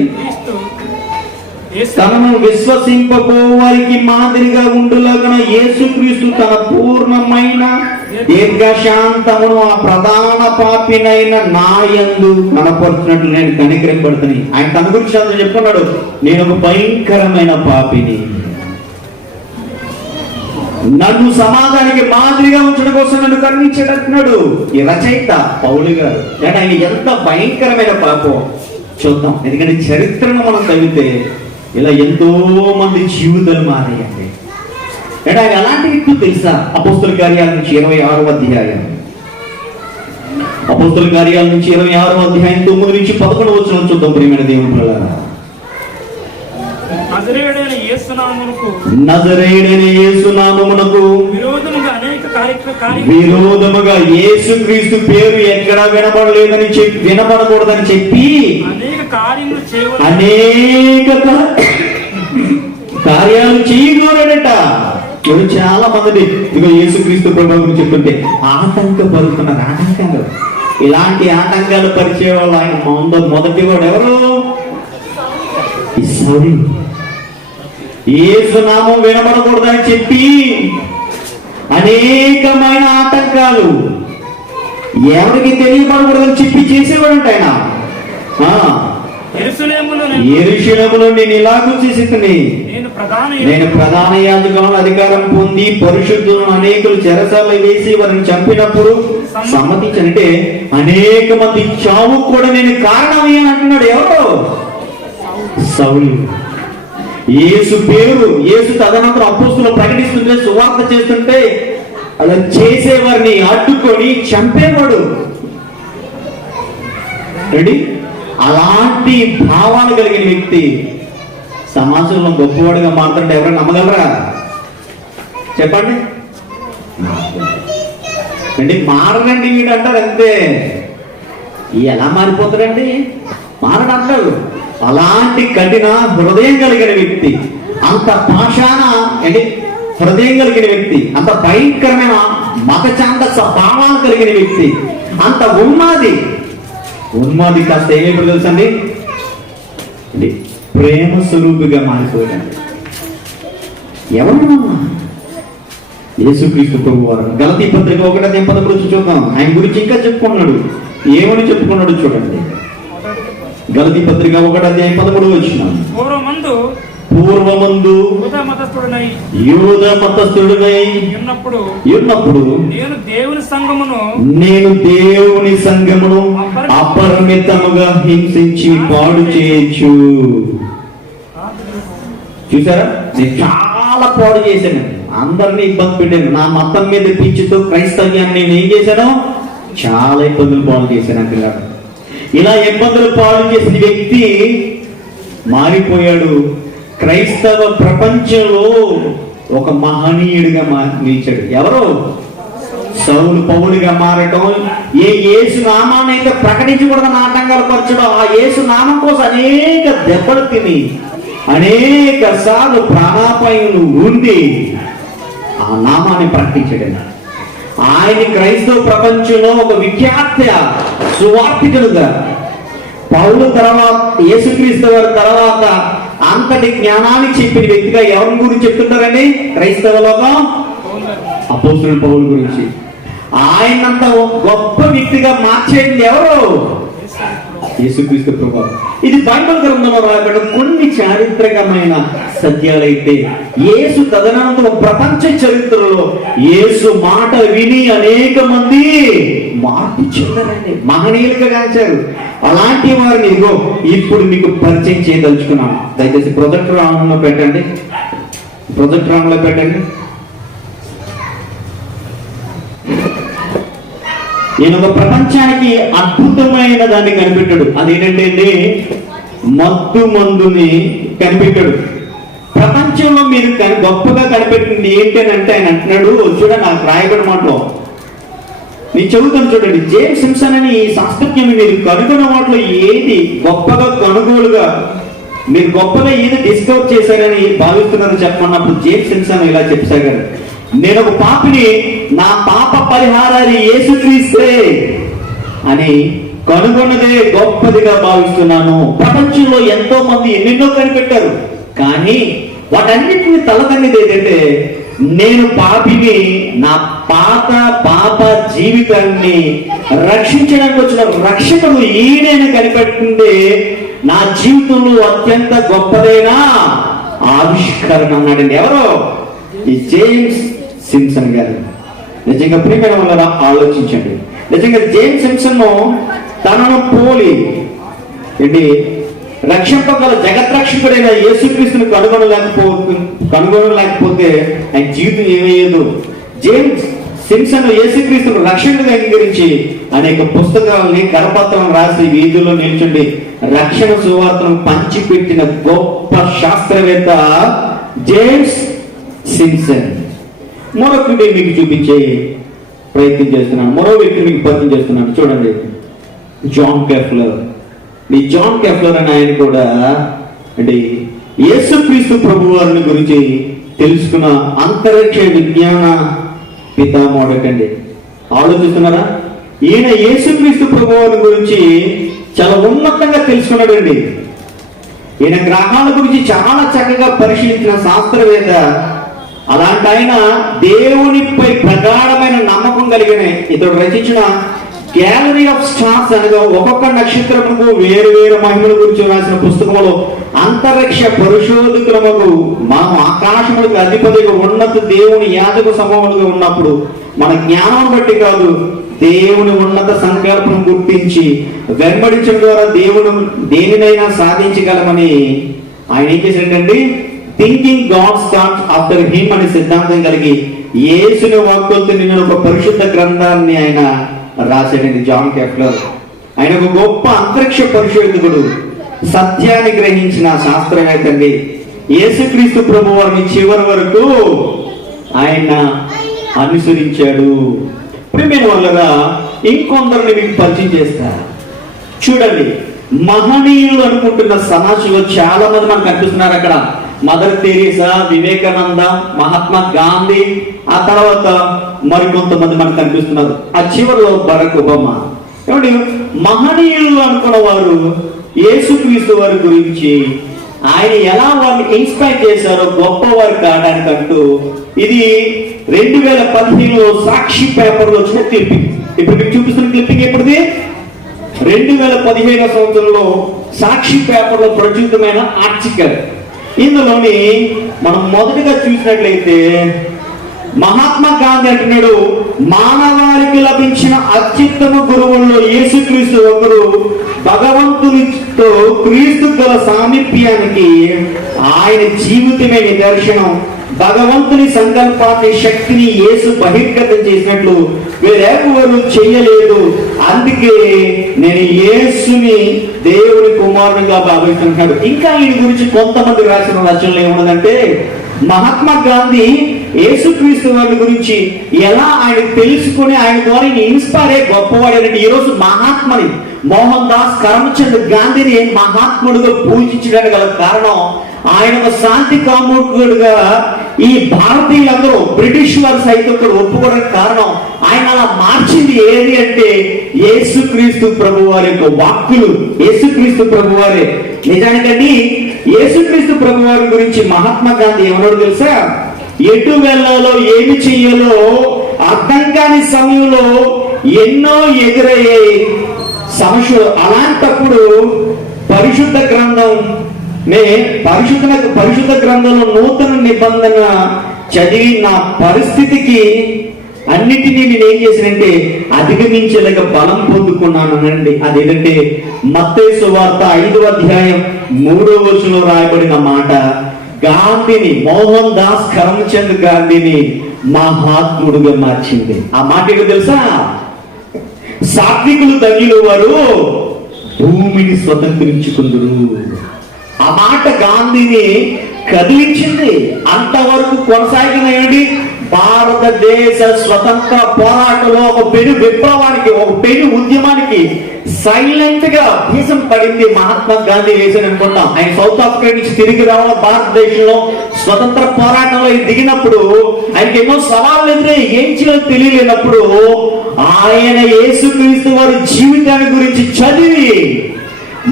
తనను విశ్వసింపబోవారికి మాదిరిగా ఉండులాగన యేసుక్రీస్తు తన పూర్ణమైన దీర్ఘశాంతమును ఆ ప్రధాన పాపినైన నాయందు కనపడుతున్నట్లు నేను కనికరింపడుతున్నాను. ఆయన తన గురించి చెప్తున్నాడు, నేను ఒక భయంకరమైన పాపిని, నన్ను సమాజానికి మాదిరిగా ఉంచడం కోసం నన్ను కరుణించేటట్టున్నాడు ఈ రచయిత పౌలు గారు. అంటే ఆయన ఎంత భయంకరమైన పాపం చూద్దాం. ఎందుకంటే చరిత్రను మనం చదివితే ఇలా ఎంతో మంది జీవితాలు మారాయండి. అంటే ఆయన ఎలాంటి వ్యక్తులు తెలుసా? అపోస్తుల కార్యాల నుంచి 26వ అధ్యాయం, అపోస్తుల కార్యాల నుంచి 26వ అధ్యాయం 9 నుంచి 11 వచనం చూద్దాం. ప్రియమైన దేవుని పిల్లలారా, నజరేయుడైన యేసునామమునకు విరోధముగా యేసుక్రీస్తు పేరు ఎక్కడా వినపడలేదని చెప్పి, వినపడకూడదని చెప్పి అనేక కార్యాలు చేయకూడదట. ఇప్పుడు చాలా మంది ఇక యేసుక్రీస్తు ప్రభావం చెప్తుంటే ఆటంకపడుతున్నారు. ఆటంకాలు, ఇలాంటి ఆటంకాలు పరిచే వాళ్ళు ఆయన మొదటి వాడు ఎవరు? యేసునామం వినబడకూడదని చెప్పి అనేకమైన ఆటంకాలు ఎవరికి తెలియబడకూడదని చెప్పి చేసేవాడంట ఆయన. యెరూషలేములో నేను ఇలాగూ చేసి నేను ప్రధాన యాజకులను అధికారం పొంది పరిశుద్ధులను అనేకులు చెరసాలలో వేసి వారిని చంపినప్పుడు సమ్మతించనంటే అనేక మంది చావు కూడా నేను కారణమే అంటున్నాడు. ఎవరు? సౌలు. యేసు పేరు, యేసు తదనంతరం అపోస్తులు ప్రకటిస్తుంటే, సువార్త చేస్తుంటే అలా చేసేవారిని అడ్డుకొని చంపేవాడు. రెడీ? అలాంటి భావాలు కలిగిన వ్యక్తి సమాజంలో గొప్పవాడుగా మాట్లాడితే ఎవరైనా నమ్మగలరా? చెప్పండి. అంటే మారడండి వీడు అంటారు అంతే. ఎలా మారిపోతాడండి? మారడు అంటారు. అలాంటి కఠిన హృదయం కలిగిన వ్యక్తి, అంత పాషాణ హృదయం కలిగిన వ్యక్తి, అంత భయంకరమైన మత ఛాందస భావాలు కలిగిన వ్యక్తి, అంత ఉన్మాది కాస్త ఏమైపు తెలుసండి, ప్రేమ స్వరూపిగా మారిపోయాడు. ఎవరు? యేసుక్రీస్తు ప్రభువారు. గలతీ పత్రిక 1:10 చూద్దాం. ఆయన గురించి ఇంకా చెప్పుకున్నాడు. ఏమని చెప్పుకున్నాడు చూడండి. గలతీ పత్రిక 1:13 పూర్వమందు యూద మతస్థుడనై ఉన్నప్పుడు నేను దేవుని సంఘమును అపరిమితముగా హింసించి పాడు చేయొచ్చు. చూసారా, నేను చాలా పాడు చేశాను, అందరినీ ఇబ్బంది పెట్టాను. నా మతం మీద పిచ్చితో క్రైస్తవ్యాన్ని నేను ఏం చేశాను? చాలా ఇబ్బందులు పాడు చేశాను అంటున్నాడు. ఇలా ఇబ్బందులు పాడు చేసిన వ్యక్తి మారిపోయాడు. క్రైస్తవ ప్రపంచంలో ఒక మహనీయుడిగా నిలిచాడు. ఎవరు? సౌలు పౌలుగా మారటం, యేసు నామాన్ని అయితే ప్రకటించకూడదని ఆటంకాలు పరచడం, ఆ యేసు నామం కోసం అనేక దెబ్బలు తిని అనేక సార్లు ప్రాణాపాయములు ఉండి ఆ నామాన్ని ప్రకటించడం. ఆయన క్రైస్తవ ప్రపంచంలో ఒక విఖ్యాత సువార్తికులుగా, పౌలు తర్వాత యేసుక్రీస్తు వారి తర్వాత అంతటి జ్ఞానాన్ని చెప్పిన వ్యక్తిగా ఎవరి గురించి చెప్తున్నారండి? క్రైస్తవులలో అపోస్తలుడు పౌలు గురించి. ఆయనంత గొప్ప వ్యక్తిగా మార్చేది ఎవరు? యేసుక్రీస్తు ప్రభువు. ఇది బైబిల్ గ్రంథంలో రాయబడిన కొన్ని చారిత్రకమైన సత్యాలైతే యేసు తదనంతరం ప్రపంచ చరిత్రలో యేసు మాట విని అనేక మంది మార్పు చెందారండి, మహనీయులుగా కాల్చారు. అలాంటి వారిని ఇదిగో ఇప్పుడు మీకు పరిచయం చేయదలుచుకున్నాను. దయచేసి ప్రొజెక్టర్ ఆన్లో పెట్టండి, ప్రొజెక్టర్ ఆన్లో పెట్టండి. ఈయన ఒక ప్రపంచానికి అద్భుతమైన దాన్ని కనిపెట్టాడు. అదేంటంటే అండి, మత్తు మందుని కనిపెట్టాడు. ప్రపంచంలో మీరు గొప్పగా కనిపెట్టింది ఏంటి అని అంటే ఆయన అంటున్నాడు, చూడ నాకు రాయబడిన మాటలో నేను చదువుతాను చూడండి. జేమ్స్ సిమ్సన్ అని ఈ శాస్త్రజ్ఞుని మీరు కనుగొన్న వాటిలో ఏది గొప్పగా కొనుగోలుగా మీరు గొప్పగా ఏది డిస్కవర్ చేశారని భావిస్తున్నారు చెప్పమన్నప్పుడు జేమ్స్ సిమ్సన్ ఇలా చెప్పసాగారు, నేను ఒక పాపిని, నా పాప పరిహారాన్ని యేసుక్రీస్తే అని కనుగొన్నదే గొప్పదిగా భావిస్తున్నాను. ప్రపంచంలో ఎంతో మంది ఎన్నెన్నో కనిపెట్టారు, కానీ వాటన్నిటిని తలదన్నిది ఏంటంటే నేను పాపిని, నా పాప జీవితాన్ని రక్షించడానికి వచ్చిన రక్షకుడు ఈయనని కనిపెట్టింది నా జీవితంలో అత్యంత గొప్పదైన ఆవిష్కరణ అన్నాడండి. ఎవరో ఈ జేమ్స్ సిమ్సన్ గారు. నిజంగా ప్రియమైన వల్ల ఆలోచించండి. నిజంగా జేమ్స్ సిమ్సన్ తనను పోలి ఏంటి రక్షింపగల జగద్రక్షకుడైన యేసుక్రీస్తుని కనుగొనలేకపోతే ఆయన జీవితం ఏమయ్యేదు. జేమ్స్ సిమ్సన్ యేసుక్రీస్తును రక్షకుడిగా అంగీకరించి అనేక పుస్తకాలని కరపత్రాలను రాసి వీధుల్లో నిల్చుండి రక్షణ సువార్తను పంచిపెట్టిన గొప్ప శాస్త్రవేత్త జేమ్స్ సిమ్సన్. మరొకటి మీకు చూపించే ప్రయత్నం చేస్తున్నాను, మరో వ్యక్తి మీకు పరిచయం చేస్తున్నాను. చూడండి, జాన్ కెఫ్లర్. ఈ జాన్ కెఫ్లర్ అని ఆయన కూడా అంటే యేసుక్రీస్తు ప్రభు వారిని గురించి తెలుసుకున్న అంతరిక్ష విజ్ఞాన పితామహుడండి. ఆలోచిస్తున్నారా? ఈయన యేసుక్రీస్తు ప్రభు వారి గురించి చాలా ఉన్నతంగా తెలుసుకున్నాడండి. ఈయన గ్రహాల గురించి చాలా చక్కగా పరిశీలించిన శాస్త్రవేత్త. అలాంటి ఆయన దేవునిపై ప్రగాఢమైన నమ్మకం కలిగిన ఇతడు రచించిన గ్యాలరీ ఆఫ్ స్టార్స్ అనగా ఒక్కొక్క నక్షత్రముకు వేరు వేరు మహిమల గురించి రాసిన పుస్తకంలో అంతరిక్ష పరిశోధకులకు మనం ఆకాశములకు అధిపతిగా ఉన్నత దేవుని యాజక సమూహాలుగా ఉన్నప్పుడు మన జ్ఞానం బట్టి కాదు, దేవుని ఉన్నత సంకల్పం గుర్తించి వెంబడించడం ద్వారా దేవుడు దేనినైనా సాధించగలమని ఆయన ఏం చేశాడండి, thinking God starts after him అనే సిద్ధాంతం కలిగి యేసుని వాక్కులతో నిన్న ఒక పరిశుద్ధ గ్రంథాన్ని ఆయన రాశాడండి. జాన్ కెఫ్లర్ ఆయన ఒక గొప్ప అంతరిక్ష పరిశోధకుడు, సత్యాన్ని గ్రహించిన శాస్త్రవేత్త అండి. యేసుక్రీస్తు ప్రభు వారిని చివరి వరకు ఆయన అనుసరించాడు. ప్రియమైన వాళ్ళగా ఇంకొందరిని మీకు పరిచయం చేస్తారు. చూడండి, మహనీయులు అనుకుంటున్న సమాజంలో చాలా మంది మనకు కనిపిస్తున్నారు. అక్కడ మదర్ తెరీసా, వివేకానంద, మహాత్మా గాంధీ, ఆ తర్వాత మరికొంతమంది మనకు కనిపిస్తున్నారు. ఆ చివరిలో బరాక్ ఒబామా. ఏమండి, మహనీయులు అనుకున్న వారు యేసుక్రీస్తు వారి గురించి ఆయన ఎలా వారిని ఇన్స్పైర్ చేశారో గొప్పవారు కావడానికంటూ ఇది 2015లో సాక్షి పేపర్లో వచ్చిన క్లిప్పింగ్. ఇప్పుడు మీకు చూపిస్తున్న క్లిప్పింగ్ ఎప్పుడుది? 2015 సంవత్సరంలో సాక్షి పేపర్లో ప్రచురితమైన ఆర్టికల్. ఇందులోని మనం మొదటిగా చూసినట్లయితే మహాత్మా గాంధీ అంటున్నాడు, మానవాళికి లభించిన అత్యుత్తమ గురువుల్లో యేసుక్రీస్తు ఒకరు. భగవంతునితో క్రీస్తు గల సామీప్యానికి ఆయన జీవితమే నిదర్శనం. భగవంతుని సంకల్పాన్ని, శక్తిని యేసు బహిర్గతం చేసినట్లు వేరెవరు చేయలేదు. అందుకే నేను యేసుని దేవుని కుమారునిగా భావిస్తున్నాడు. ఇంకా ఈయన గురించి కొంతమంది రాసిన రచనలు ఏమున్నదంటే, మహాత్మా గాంధీ యేసుక్రీస్తు వారి గురించి ఎలా ఆయన తెలుసుకుని ఆయన ద్వారా ఇన్స్పైర్ అయ్యే గొప్పవాడేనంటే, ఈరోజు మహాత్మని మోహన్ దాస్ కరమ్చంద్ గాంధీని మహాత్ముడుగా పూజించడానికి గల కారణం ఆయన ఒక శాంతి కాముకుడుగా ఈ భారతీయులందరూ బ్రిటిష్ వారు సైతం కూడా ఒప్పుకోవడానికి కారణం ఆయన అలా మార్చింది ఏది అంటే యేసుక్రీస్తు ప్రభు వారి యొక్క వాక్కులు, యేసుక్రీస్తు ప్రభు వారే. నిజానికండి యేసుక్రీస్తు ప్రభు వారి గురించి మహాత్మా గాంధీ ఏమన్నాడు తెలుసా? ఎటు వెళ్ళాలో ఏమి చెయ్యాలో అర్థం కాని సమయంలో ఎన్నో ఎదురయ్యే సమస్యలు. అలాంటప్పుడు పరిశుద్ధ గ్రంథంలో నూతన నిబంధన చదివి నా పరిస్థితికి అన్నిటినీ నేను ఏం చేశానంటే అధిగమించలేక బలం పొందుకున్నాను అనండి. అదేంటంటే మత్తయి సువార్త 5వ అధ్యాయం 3వ వచనంలో రాయబడిన మాట గాంధీని, మోహన్ దాస్ కరమ్చంద్ గాంధీని మహాత్ముడుగా మార్చింది. ఆ మాట ఏంటో తెలుసా? సాత్వికులు ధన్యులు వారు భూమిని స్వతంత్రించుకుందురు. ఆ మాట గాంధీని కదిలించింది. అంతవరకు కొనసాగిన ఏంటి భారతదేశ స్వతంత్ర పోరాటంలో ఒక పెను విప్లవానికి, ఒక పెను ఉద్యమానికి సైలెంట్ గా దేశం పడింది మహాత్మా గాంధీ వేసిన అనుకుంటాం. ఆయన సౌత్ ఆఫ్రికా నుంచి తిరిగి రావడం, భారతదేశంలో స్వతంత్ర పోరాటంలో దిగినప్పుడు ఆయనకి ఎన్నో సవాళ్ళు ఎదురై ఏం చేయాలో తెలియలేనప్పుడు ఆయన యేసుక్రీస్తు వారి జీవితాన్ని గురించి చదివి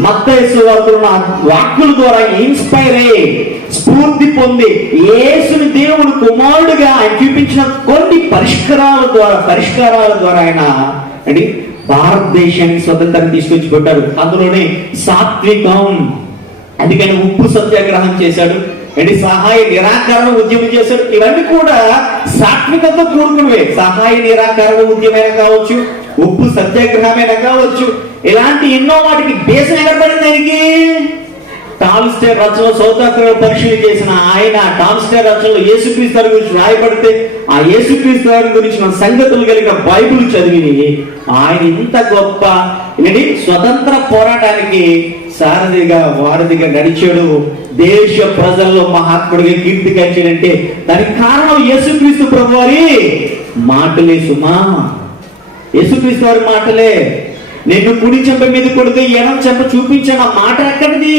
మత్తయి సువార్తలో వాక్కుల ద్వారా ఇన్స్పైర్ అయ్యి స్ఫూర్తి పొంది యేసుని దేవుడు కుమారుడుగా ఆయన చూపించిన కొన్ని పరిష్కారాల ద్వారా ఆయన అంటే భారతదేశానికి స్వతంత్రం తీసుకొచ్చి పెట్టాడు. అందులోనే సాత్వికం, అందుకని ఉప్పు సత్యాగ్రహం చేశాడు, అంటే సహాయ నిరాకరణ ఉద్యమం చేశాడు. ఇవన్నీ కూడా సాత్వికంతో కూడుకున్నవే. సహాయ నిరాకరణ ఉద్యమైనా కావచ్చు, ఉప్పు సత్యాగ్రహమైనా కావచ్చు, ఇలాంటి ఎన్నో వాటికి బేస్ ఎగరబడింది ఆయనకి. టాల్స్టాయ్ రచనలో సౌత్ ఆఫ్రికా పరిశీలన చేసిన ఆయన టాల్స్టాయ్ రచనలో యేసుక్రీస్తు వారి గురించి రాయబడితే ఆ యేసుక్రీస్తు వారి గురించిన సంగతులు కలిగిన బైబిల్ చదివి ఆయన ఇంత గొప్ప స్వతంత్ర పోరాటానికి సారథిగా వారధిగా నడిచాడు. దేశ ప్రజల్లో మహాత్ముడిగా కీర్తి గంచాడంటే దానికి కారణం యేసుక్రీస్తు ప్రభువారి మాటలే సుమా. యేసుక్రీస్తు వారి మాటలే. నిన్ను కుడి చెంప మీద కొడితే ఎడం చెంప చూపించిన మాట ఎక్కడిది?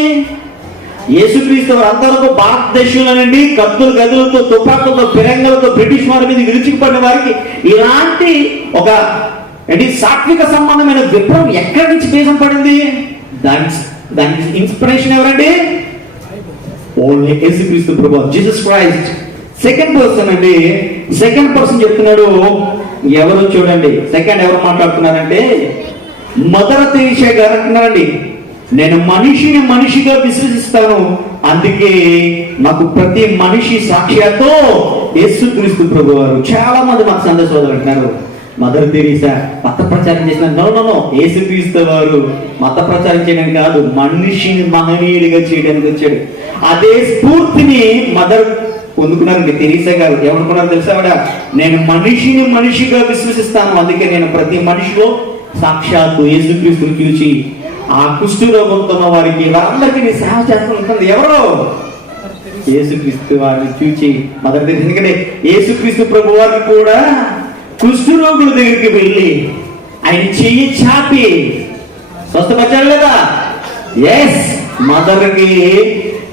యేసుక్రీస్తు వారు అంతవరకు భారతదేశంలోనండి కత్తులు గదులతో, తుపాకులతో, ఫిరంగులతో బ్రిటిష్ వారి మీద విరుచుకుపడిన వారికి ఇలాంటి ఒక సాత్విక సంబంధమైన విప్లవం ఎక్కడి నుంచి బీజం పడింది? దానికి ఇన్స్పిరేషన్ ఎవరండి? ఓన్లీ యేసుక్రీస్తు ప్రభువు, జీసస్ క్రైస్ట్. సెకండ్ పర్సన్ చెప్తున్నాడు. ఎవరు చూడండి, సెకండ్ ఎవరు మాట్లాడుతున్నారంటే మదర్ తెరీసా గారు అంటున్నారండి, నేను మనిషిని మనిషిగా విశ్వసిస్తాను, అందుకే నాకు ప్రతి మనిషి సాక్ష్యాతో యేసుక్రీస్తు ప్రభువారు. చాలా మంది మాకు సందేశాలు అంటున్నారు మదర్ తెరీసా మత ప్రచారం చేసిన. నో, యేసుక్రీస్తు వారు మత ప్రచారం చేయడానికి కాదు, మనిషిని మహనీయుడిగా చేయడానికి వచ్చాడు. అదే స్ఫూర్తిని మదర్ పొందుకున్నారండి తెరీసా గారు. ఏమనుకున్నారు తెలుసా ఆవిడ? నేను మనిషిని మనిషిగా విశ్వసిస్తాను, అందుకే నేను ప్రతి మనిషిలో సాక్షాత్తు యేసుక్రీస్తుని పిలిచి ఆ కుష్ఠరోగంతో ఉన్న వారికి వాళ్ళందరికీ సేవ చేస్తూ ఉంటుంది. ఎవరో యేసుక్రీస్తు వారిని చూచి మదర్ తెరీసా. ఎందుకంటే యేసుక్రీస్తు ప్రభు వారికి కూడా కుష్ఠరోగుల దగ్గరికి వెళ్ళి ఆయన చెయ్యి చాపి స్వస్థపరిచారు కదా. ఎస్, మదర్కి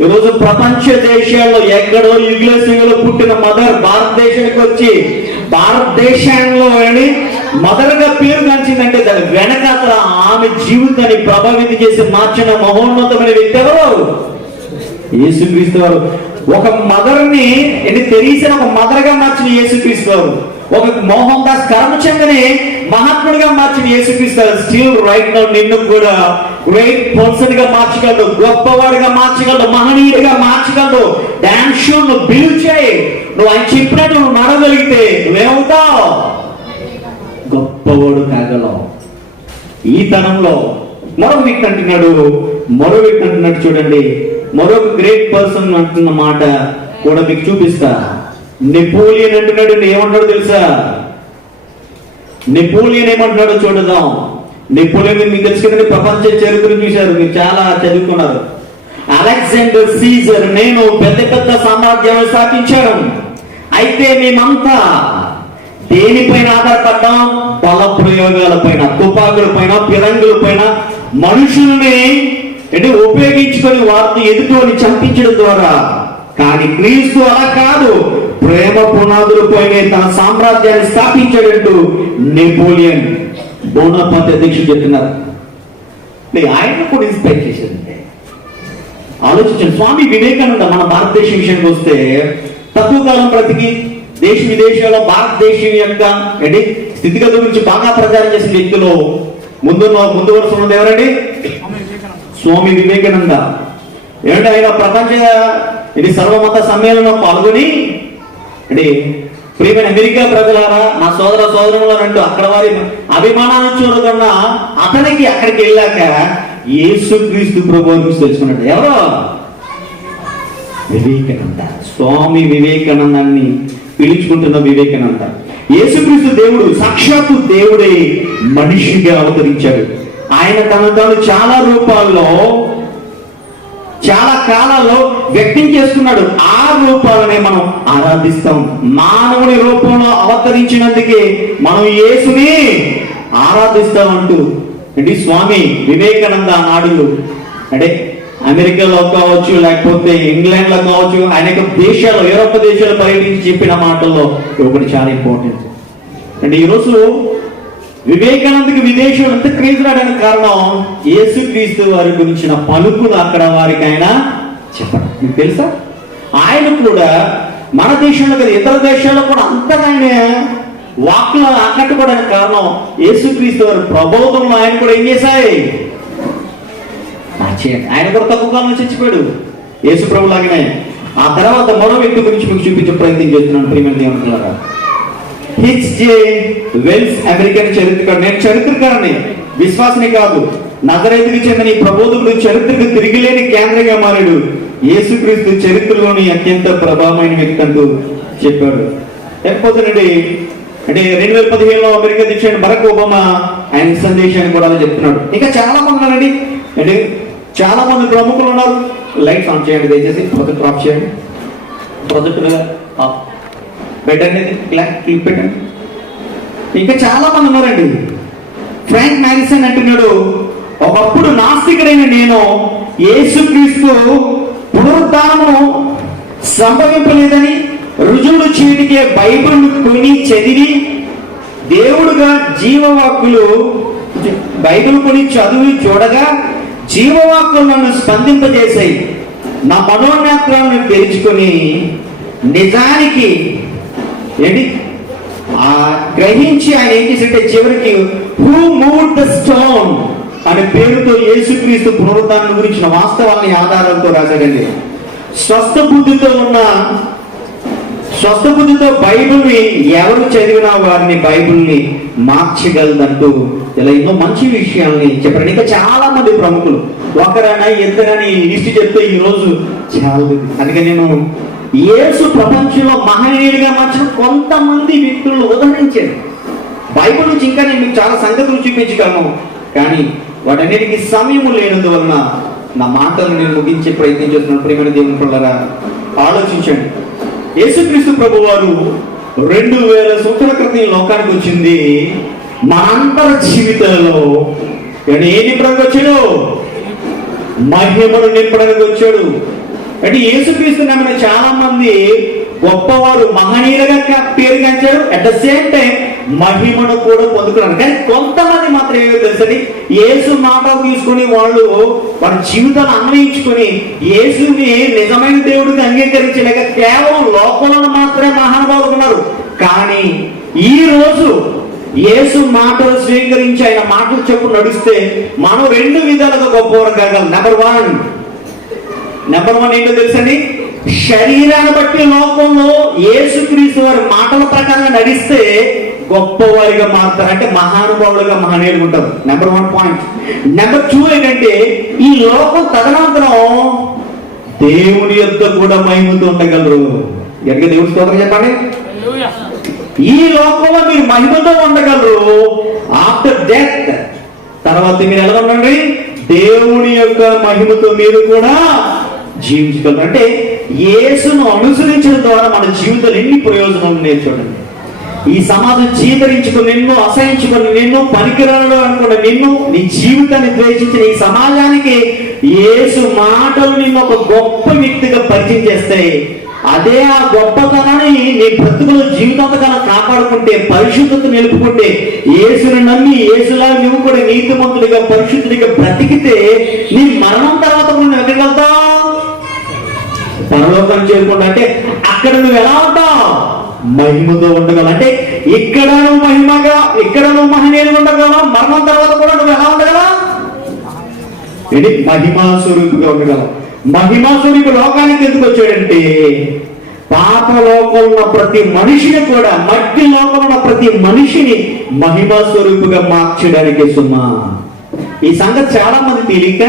ఈరోజు ప్రపంచ దేశాల్లో ఎక్కడో యుగ్లోసిలో పుట్టిన మదర్ భారతదేశానికి వచ్చి భారతదేశంలో మదర్గా పేరు గాంచిందంటే దాని వెనకాల ఆమె జీవితాన్ని ప్రభావితం చేసి మార్చిన మహోన్నతమైన వ్యక్తి ఎవరు? యేసుక్రీస్తు వారు. ఒక మదర్ని తెరీసా ఒక మదర్గా మార్చిన యేసుక్రీస్తు వారు. ఒక మోహన్ దాస్ కరమచంద్ని మహాత్ముడిగా మార్చిన యేసుక్రీస్తు స్టిల్ రైట్ నౌ నిన్ను కూడా గ్రేట్ పర్సన్ గా మార్చగలడు, గొప్పవాడిగా మార్చగలడు, మహనీయుడిగా మార్చగలడు. డామ్ షూర్ నువ్వు బిలీవ్ చేయి. నువ్వు ఆయన చెప్పినట్టు నువ్వు నడగలిగితే నువ్వేమవుతావు? గొప్పవాడు కాగలవు. ఈ తరంలో మరో వ్యక్తి అంటున్నాడు చూడండి. మరొక గ్రేట్ పర్సన్ అంటున్న మాట కూడా మీకు చూపిస్తా. నెపోలియన్ అంటున్నాడు. ఏమంటాడు తెలుసా? నెపోలియన్ ఏమంటున్నాడో చూడదాం. నెపోలియన్ మీకు తెలుసు కదండి, ప్రపంచ చరిత్ర చూశారు, మీరు చాలా చదువుకున్నారు. అలెగ్జాండర్ సీజర్ నేను పెద్ద పెద్ద సామ్రాజ్యాలు స్థాపించాను, అయితే మేమంతా దేనిపైన ఆధారపడ్డాం? బల ప్రయోగాల పైన, తుపాకుల పైన, ఫిరంగుల పైన, మనుషుల్ని ఉపయోగించుకొని వారిని ఎదుటిని చంపించడం ద్వారా. కానీ క్రీస్తు అలా కాదు, ప్రేమ పునాదులపైనే తన సామ్రాజ్యాన్ని స్థాపించాడంటూ నెపోలియన్ బోనాపార్ట్ అధ్యక్షుడు చెప్తున్నారు. ఆయన కూడా ఇన్స్పైర్ చేశారంటే ఆలోచించండి. స్వామి వివేకానంద మన భారతదేశం విషయానికి వస్తే తక్కువ కాలం బ్రతికి దేశ విదేశాల్లో భారతదేశం యొక్క స్థితిగతుల గురించి బాగా ప్రచారం చేసిన వ్యక్తులు ముందు వరుస ఉన్నది ఎవరండి? స్వామి వివేకానంద. ఏమంటే ఆయన ప్రపంచ సర్వమత సమ్మేళనంలో పాల్గొని ప్రియమైన అమెరికా ప్రజలారా, నా సోదర సోదరులంటూ అక్కడ వారి అభిమానాన్ని చూడకుండా అతనికి అక్కడికి వెళ్ళాక యేసుక్రీస్తు ప్రభువుని గురించి తెలుసుకున్నాడు. ఎవరో వివేకానంద. స్వామి వివేకానందాన్ని పిలుచుకుంటున్న వివేకానంద. యేసుక్రీస్తు దేవుడు సాక్షాత్తు దేవుడే మనిషిగా అవతరించాడు. ఆయన తాను చాలా రూపాల్లో చాలా కాలాల్లో వ్యక్తం చేసుకున్నాడు. ఆ రూపాలనే మనం ఆరాధిస్తాం. మానవుని రూపంలో అవతరించినందుకే మనం యేసుని ఆరాధిస్తామంటూ అంటే స్వామి వివేకానంద ఆనాడు అంటే అమెరికాలో కావచ్చు, లేకపోతే ఇంగ్లాండ్ లో కావచ్చు, అనేక దేశాలు, యూరోప్ దేశాలు పర్యటించి చెప్పిన మాటల్లో ఒకటి చాలా ఇంపార్టెంట్. అంటే ఈరోజు వివేకానందకి విదేశం ఎంత క్రేజ్ రావడానికి కారణం యేసుక్రీస్తు వారి గురించిన పలుకులు అక్కడ వారికి ఆయన చెప్పడం. మీకు తెలుసా, ఆయన కూడా మన దేశంలో కదా ఇతర దేశాల్లో కూడా అంతగా ఆయన వాక్లో ఆకట్టుకోవడానికి కారణం యేసుక్రీస్తు వారి ప్రబోధంలో ఆయన కూడా ఏం చేశాయి. ఆయన కూడా తక్కువ కాలంలో చచ్చిపోయాడు యేసు ప్రభు లాగానే. ఆ తర్వాత మరో వ్యక్తి గురించి మీకు చూపించే ప్రయత్నం చేస్తున్నాను ప్రియమైన దేవునిలాగా. హెచ్.జే. వెల్స్ అమెరికన్ చరిత్రకారుడు. నేను చరిత్రకారుని, విశ్వాసని కాదు. నజరేతుకు చెందిన ఈ ప్రబోధకుడు చరిత్రకు తిరిగిలేని కేంద్రంగా మారాడు. యేసుక్రీస్తు చరిత్రలోని అత్యంత ప్రభావమైన వ్యక్తి అంటూ చెప్పాడు. లేకపోతేనండి అంటే 2015లో అమెరికా అధ్యక్షుడు బరాక్ ఒబామా ఆయన సందేశాన్ని కూడా అలా చెప్తున్నాడు. ఇంకా చాలా మంది ఉన్నారండి, అంటే చాలా మంది ప్రముఖులు ఉన్నారు. లైట్స్ ఆన్ చేయండి దయచేసి, ప్రొజెక్టర్ ఆఫ్ చేయండి, ప్రొజెక్టర్ ఆఫ్ పెట్టండి, క్లిప్ పెట్టండి. ఇంకా చాలా మంది ఉన్నారండి. ఫ్రాంక్ మ్యారిసన్ అంటున్నాడు, ఒకప్పుడు నాస్తికుడైన నేను యేసుక్రీస్తు పునరుద్ధానము సంభవింపలేదని రుజువులు చేయటికే బైబిల్ కొని చదివి దేవుడుగా జీవవాక్కులు బైబిల్ కొని చదివి చూడగా జీవవాక్కులు నన్ను స్పందింపజేశాయి. నా మనోనేత్రాలను తెరుచుకొని నిజానికి ఏంటి గ్రహించి ఆయన ఏం చేసింటే చివరికి హూ మూవ్డ్ ద స్టోన్ అనే పేరుతో యేసుక్రీస్తు పునరుద్ధానం గురించిన వాస్తవాన్ని ఆధారాలతో రాశాడండి. స్వస్థ బుద్ధితో బైబిల్ని ఎవరు చదివినా వారిని బైబిల్ని మార్చగలదంటూ ఇలా ఎన్నో మంచి విషయాల్ని చెప్పారు. ఇంకా చాలా మంది ప్రముఖులు, ఒకరైనా ఇద్దరని లిస్ట్ చెప్తే ఈ రోజు చాలా. అందుకని నేను యేసు ప్రపంచంలో మహనీయుడిగా మార్చిన కొంతమంది వ్యక్తులను ఉదహరించాను. బైబిల్ నుంచి ఇంకా నేను మీకు చాలా సంగతులు చూపించగలను, కానీ వాటన్నిటికీ సమయం లేనందువలన నా మాటలను నేను ముగించే ప్రయత్నం చేస్తున్నాను. ప్రియమైన దేవుని పిల్లరా, ఆలోచించండి. యేసుక్రీస్తు ప్రభు వారు 2000 సంవత్సరాల క్రితం ఈ లోకానికి వచ్చింది మనందరి జీవితంలో ఏం నింపడానికి వచ్చాడు? మహిమను నింపడానికి వచ్చాడు. అంటే యేసుక్రీస్తు నమ్మిన చాలా మంది గొప్పవారు మహనీయులుగా పేరుగాంచారు, అట్ ద సేమ్ టైం మహిమను కూడా పొందుకున్నారు. కానీ కొంతమంది మాత్రం ఏమో తెలుసండి, యేసు మాటలు తీసుకుని వాళ్ళు వారి జీవితాలు అన్వయించుకొని యేసుని నిజమైన దేవుడికి అంగీకరించలేక కేవలం లోకంలో మాత్రమే మహానుభావులు ఉన్నారు. కానీ ఈ రోజు యేసు మాటలు స్వీకరించి ఆయన మాటలు చెప్పు నడిస్తే మనం 2 విధాలుగా గొప్పవారు కాగలం. నెంబర్ వన్ ఏంటో తెలుసండి, శరీరాన్ని బట్టి లోకంలో యేసుక్రీస్తు వారి మాటల ప్రకారంగా నడిస్తే గొప్పవారిగా మారుతారు, అంటే మహానుభావులుగా మహనీయులుగా ఉంటారు. Number 1 point. నెంబర్ 2 ఏంటంటే ఈ లోకం తదనంతరం దేవుని యొద్ద కూడా మహిమతో ఉండగలరు. ఎక్కడ దేవుడి స్తోత్రం చెప్పండి. ఈ లోకంలో మీరు మహిమతో ఉండగలరు, ఆఫ్టర్ డెత్ తర్వాత మీరు ఎలా ఉండండి, దేవుని యొక్క మహిమతో మీరు కూడా జీవించగలరు. అంటే యేసును అనుసరించడం ద్వారా మన జీవితంలో ఎన్ని ప్రయోజనాలు నేర్చుకోండి. ఈ సమాజం చీకరించుకుని నిన్ను, అసహించుకుని నిన్ను, పనికిరాడు అనుకున్న నిన్ను, నీ జీవితాన్ని ద్వేషించిన ఈ సమాజానికి యేసు మాటలు నిన్ను ఒక గొప్ప వ్యక్తిగా పరిచయం చేస్తాయి. అదే ఆ గొప్పతనాన్ని నీ బ్రతుకుల జీవితాంతకాలం కాపాడుకుంటే, పరిశుద్ధత నిలుపుకుంటే, యేసుని నమ్మి యేసులా నువ్వు కూడా నీతిమంతుడిగా పరిశుద్ధుడిగా బ్రతికితే నీ మరణం తర్వాత నువ్వు ఎక్కడికి వెళ్తావు? పరలోకాన్ని చేరుకుంటా. అంటే అక్కడ నువ్వు ఎలా ఉంటావు? మహిమతో ఉండగలవు. అంటే ఇక్కడ నువ్వు మహనీయులుగా ఉండగలవు, మరణం తర్వాత కూడా నువ్వు ఎలా ఉండగలవు? ఇది మహిమా స్వరూపుగా ఉండగలవు. మహిమా స్వరూపు లోకానికి ఎందుకు వచ్చాడంటే పాప లోకంలో ఉన్న ప్రతి మనిషిని కూడా, మట్టి లోకంలో ఉన్న ప్రతి మనిషిని మహిమా స్వరూపుగా మార్చడానికి సుమా. ఈ సంగతి చాలా మంది తెలియక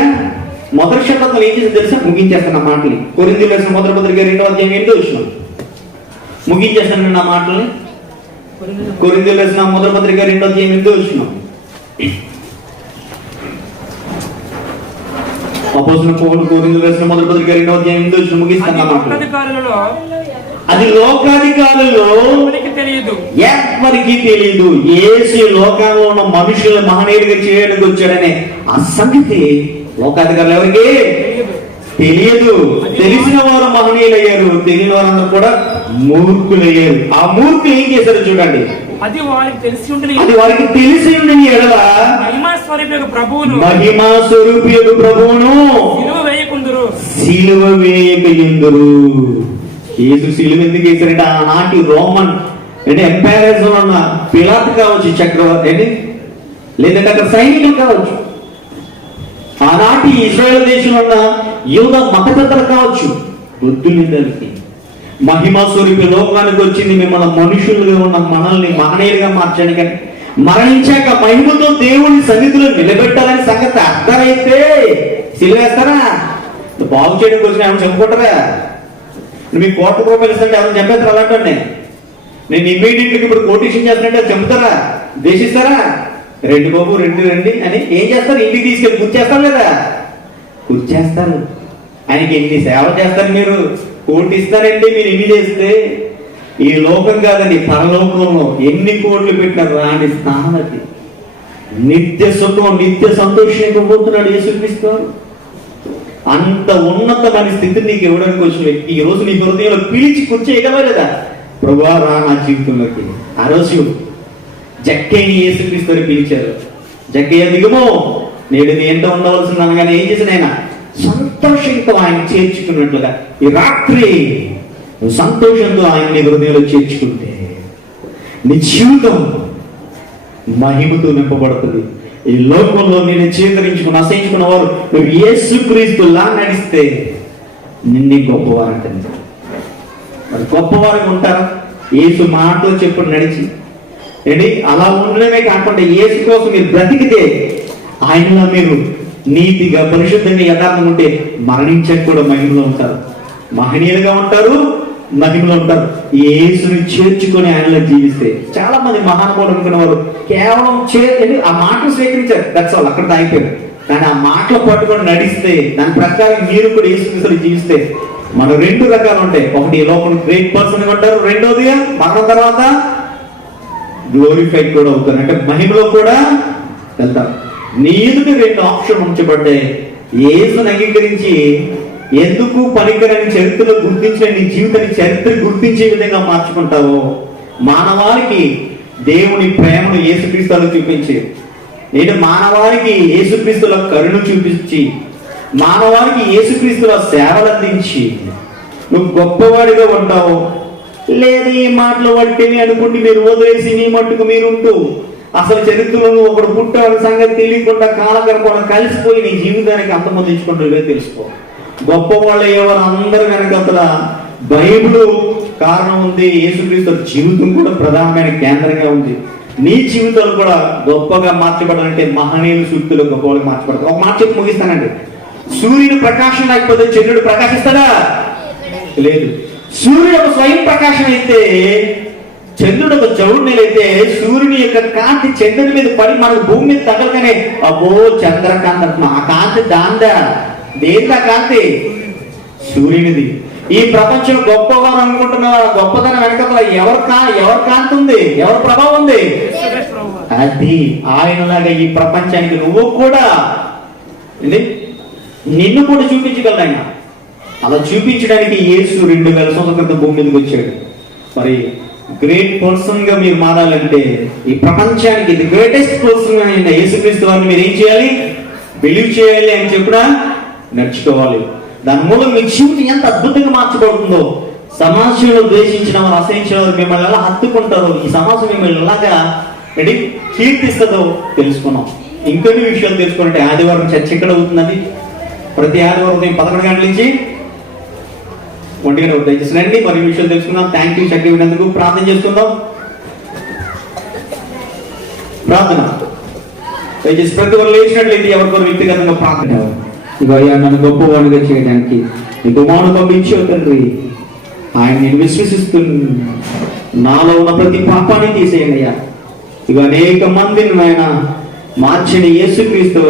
మొదటి శతాబ్దంలో ఏం చేసి తెలుసా? ముగించేస్తున్న మాటలు కొరింథీయులకు రాసిన మొదటి పత్రిక 2వ అధ్యాయం 8వ వచనం ముగించేస్తాను నా మాటల్ని. కొరింథీయులకు రాసిన మొదటి పత్రిక 2వ అధ్యాయం 8వ వచనం. అపోస్తలుడైన పౌలు కొరింథీయులకు రాసిన మొదటి పత్రిక 2వ అధ్యాయం 8వ వచనం ముగిస్తున్నాం. అది లోకాధికారులలో ఎవరికి తెలియదు. యేసు లోకంలో ఉన్న మనుషులు మహనీయుడిగా చేయడానికి వచ్చాడనే ఆ సంగతి లోకాధికారులు ఎవరికి తెలియదు. తెలిసిన వారు మహనీయులయ్యారు, తెలియని వారందరూ కూడా మూర్ఖులయ్యారు. ఆ మూర్ఖులు ఏం చేశారు చూడండి. అది వారికి తెలిసి ఉండని ఎడల మహిమా స్వరూపి ప్రభువును సిలువ వేయకయుందురు. యేసు సిలువ ఎందుకు వేశారంటే ఆనాటి రోమన్ అంటే ఎంపైరస్ ఉన్న పిలాత్ కావచ్చు, చక్రవర్తి ఏంటి, లేదంటే అక్కడ సైనికులు కావచ్చు, ఆనాటి ఇజ్రాయెల్ దేశంలో ఉన్న యూద మత పెద్దలు కావచ్చు, బుద్ధులిద్దరికి మహిమా స్వరూపి లోకానికి వచ్చింది మిమ్మల్ని మనుషులుగా ఉన్న మనల్ని మహనీయులుగా మార్చడానికి. మరణించాక మహిమతో దేవుని సన్నిధిలో నిలబెట్టాలని సంగతి అర్థమైతే సిలువేస్తారా? బాగు చేయడానికి వచ్చిన ఏమైనా చెప్పుకుంటారా? మీకు ₹1,00,00,000 ఇస్తుంటే ఎవరైనా చంపేస్తారు? అలాంటి నేను ఇమ్మీడియట్గా ఇప్పుడు కోటేషన్ చేస్తున్నట్టే చంపుతారా? దేశిస్తారా? రెండు బాబు రెండు రండి అని ఏం చేస్తారు? ఇంటికి తీసుకెళ్ళి కూర్చేస్తారు కదా, కూర్చేస్తారు. ఆయనకి ఎన్ని సేవలు చేస్తారు మీరు? కోటి ఇస్తారండి మీరు ఎన్ని చేస్తే. ఈ లోకం కాదండి, పరలోకంలో ఎన్ని కోట్లు పెట్టిన రాని స్థానం అది. నిత్య సుఖం నిత్య సంతోషం ఇవ్వబోతున్నాడు యేసుక్రీస్తు. అంత ఉన్నతమైన స్థితిని నీకు ఇవ్వడానికి వచ్చిన వ్యక్తి ఈ రోజు నీ హృదయంలో పిలిచి కూర్చేయగలవా లేదా? ప్రభువా రా నా జీవితంలోకి. ఆ రోజు జక్కయ్యని యేసుక్రీస్తు పిలిచారు. జక్కయ్య దిగుమో, నేడు నీ ఎంత ఉండవలసింది అనగానే ఏం చేసిన ఆయన సంతోషంతో ఆయన చేర్చుకున్నట్లుగా ఈ రాత్రి నువ్వు సంతోషంతో ఆయన నీ హృదయంలో చేర్చుకుంటే నీ జీవితం మహిమతో నింపబడుతుంది. ఈ లోకంలో నేను చేకరించుకుని అసహించుకున్న వారు నువ్వు యేసుక్రీస్తులా నడిస్తే నిన్నే గొప్పవారంటే. మరి గొప్పవారికి ఉంటారా? యేసు మాటలో చెప్పుడు నడిచి ఏంటి అలా ఉండడమే కాకుండా యేసు కోసం మీరు బ్రతికితే ఆయనలో మీరు నీతిగా పరిశుద్ధంగా యథార్థం ఉంటే మరణించాక కూడా మహిమలో ఉంటారు, మహనీయులుగా ఉంటారు, మహిమలో ఉంటారు. యేసుని చేర్చుకొని ఆయనలో జీవిస్తే చాలా మంది మహానుభావులు అనుకున్న వారు కేవలం ఆ మాటలు స్వీకరించారు, దట్స్ ఆల్, అక్కడ అయిపోయారు. కానీ ఆ మాటలు పట్టుకొని నడిస్తే దాని ప్రకారం మీరు కూడా యేసుని జీవిస్తే మనం రెండు రకాలు ఉంటాయి. ఒకటి ఈ లోపల గ్రేట్ పర్సన్ ఉంటారు, రెండోదిగా మరణం తర్వాత గ్లోరిఫైడ్ కూడా అవుతారు, అంటే మహిమలో కూడా వెళ్తారు. నీ ఎదుట రెండు ఆప్షన్ ఉంచబడ్డాయి. యేసుని అంగీకరించి ఎందుకు పనికిరని చరిత్రలో గుర్తించిన నీ జీవితాన్ని చరిత్ర గుర్తించే విధంగా మార్చుకుంటావో, మానవాళికి దేవుని ప్రేమను యేసుక్రీస్తులో చూపించి, నేను మానవాళికి యేసుక్రీస్తులో కరుణ చూపించి, మానవాళికి యేసుక్రీస్తులో సేవలు అందించి నువ్వు గొప్పవాడిగా ఉంటావు. లేదు ఈ మాటలు పట్టిని అనుకుంటే మీరు వదిలేసి మీ మట్టుకు మీరుంటూ అసలు చరిత్రలో ఒకడు పుట్టాడు సంగతి తెలియకుండా కాలగడపడం కలిసిపోయి నీ జీవితానికి అంతమొందించుకుంటూ తెలుసుకో. గొప్ప వాళ్ళు ఎవరు అందరూ కనుక అసలు బైబిల్ కారణం ఉంది, యేసుక్రీస్తు జీవితం కూడా ప్రధానమైన కేంద్రంగా ఉంది. నీ జీవితాలు కూడా గొప్పగా మార్చబడాలంటే మహనీయుల సూక్తులు గొప్పగా మార్చబడతాయి. ఒక మాట చెప్పి ముగిస్తానండి. సూర్యుడు ప్రకాశం లేకపోతే చంద్రుడు ప్రకాశిస్తాడా? లేదు. సూర్యుడు ఒక స్వయం ప్రకాశం అయితే, చంద్రుడు ఒక చౌడు నేలైతే సూర్యుని యొక్క కాంతి చంద్రుడి మీద పడి మనకు భూమి మీద తగలగానే అబ్బో చంద్రకాంతి అంటున్నాం. ఆ కాంతి దాందా? దేందా కాంతి? సూర్యునిది. ఈ ప్రపంచం గొప్పవారు అనుకుంటున్న గొప్పతనం వెనకాల ఎవరి కాంతి ఉంది, ఎవరి ప్రభావం ఉంది? అది ఆయనలాగా ఈ ప్రపంచానికి నువ్వు కూడా నిన్ను కూడా చూపించగలడు ఆయన. అలా చూపించడానికి యేసు 2000 సంవత్సరాల క్రితం భూమి మీదకి వచ్చాడు. మరి గ్రేట్ పర్సన్ గా మీరు మారాలంటే ఈ ప్రపంచానికి ది గ్రేటెస్ట్ పర్సన్ అయిన యేసుక్రీస్తు వారిని మీరు ఏం చేయాలి? బిలీవ్ చేయాలి అని చెప్పినా నడుచుకోవాలి. దాని మూలం మీ జీవితం ఎంత అద్భుతంగా మార్చబడుతుందో, సమాజంలో ద్వేషించిన వారు అసహించిన వారు మిమ్మల్ని ఎలా హత్తుకుంటారో, ఈ సమాజం మిమ్మల్ని ఎలాగా కీర్తిస్తుందో తెలుసుకున్నాం. ఇంకొన్ని విషయాలు తెలుసుకుంటే ఆదివారం చర్చ ఎక్కడ అవుతున్నది? ప్రతి ఆదివారం ఉదయం 11 గంటల నుంచి 1 గంట దయచేసి రండి. మరి విషయాలు తెలుసుకుందాం. థ్యాంక్ యూ చక్కగా విన్నందుకు. ప్రార్థన చేసుకుందాం. ప్రార్థన దయచేసి ప్రతి ఒక్కరు లేచినట్లయితే ఎవరికొరు వ్యక్తిగతంగా ప్రార్థన. ఇక అయ్యా నన్ను గొప్పవాడిగా చేయడానికి నీ కుమారుడు పంపించావు తండ్రి. ఆయన నేను విశ్వసిస్తున్నాను. నాలో ఉన్న ప్రతి పాపాన్ని తీసేయండి అయ్యా. ఇక అనేక మందిని ఆయన మార్చిన యేసుక్రీస్తు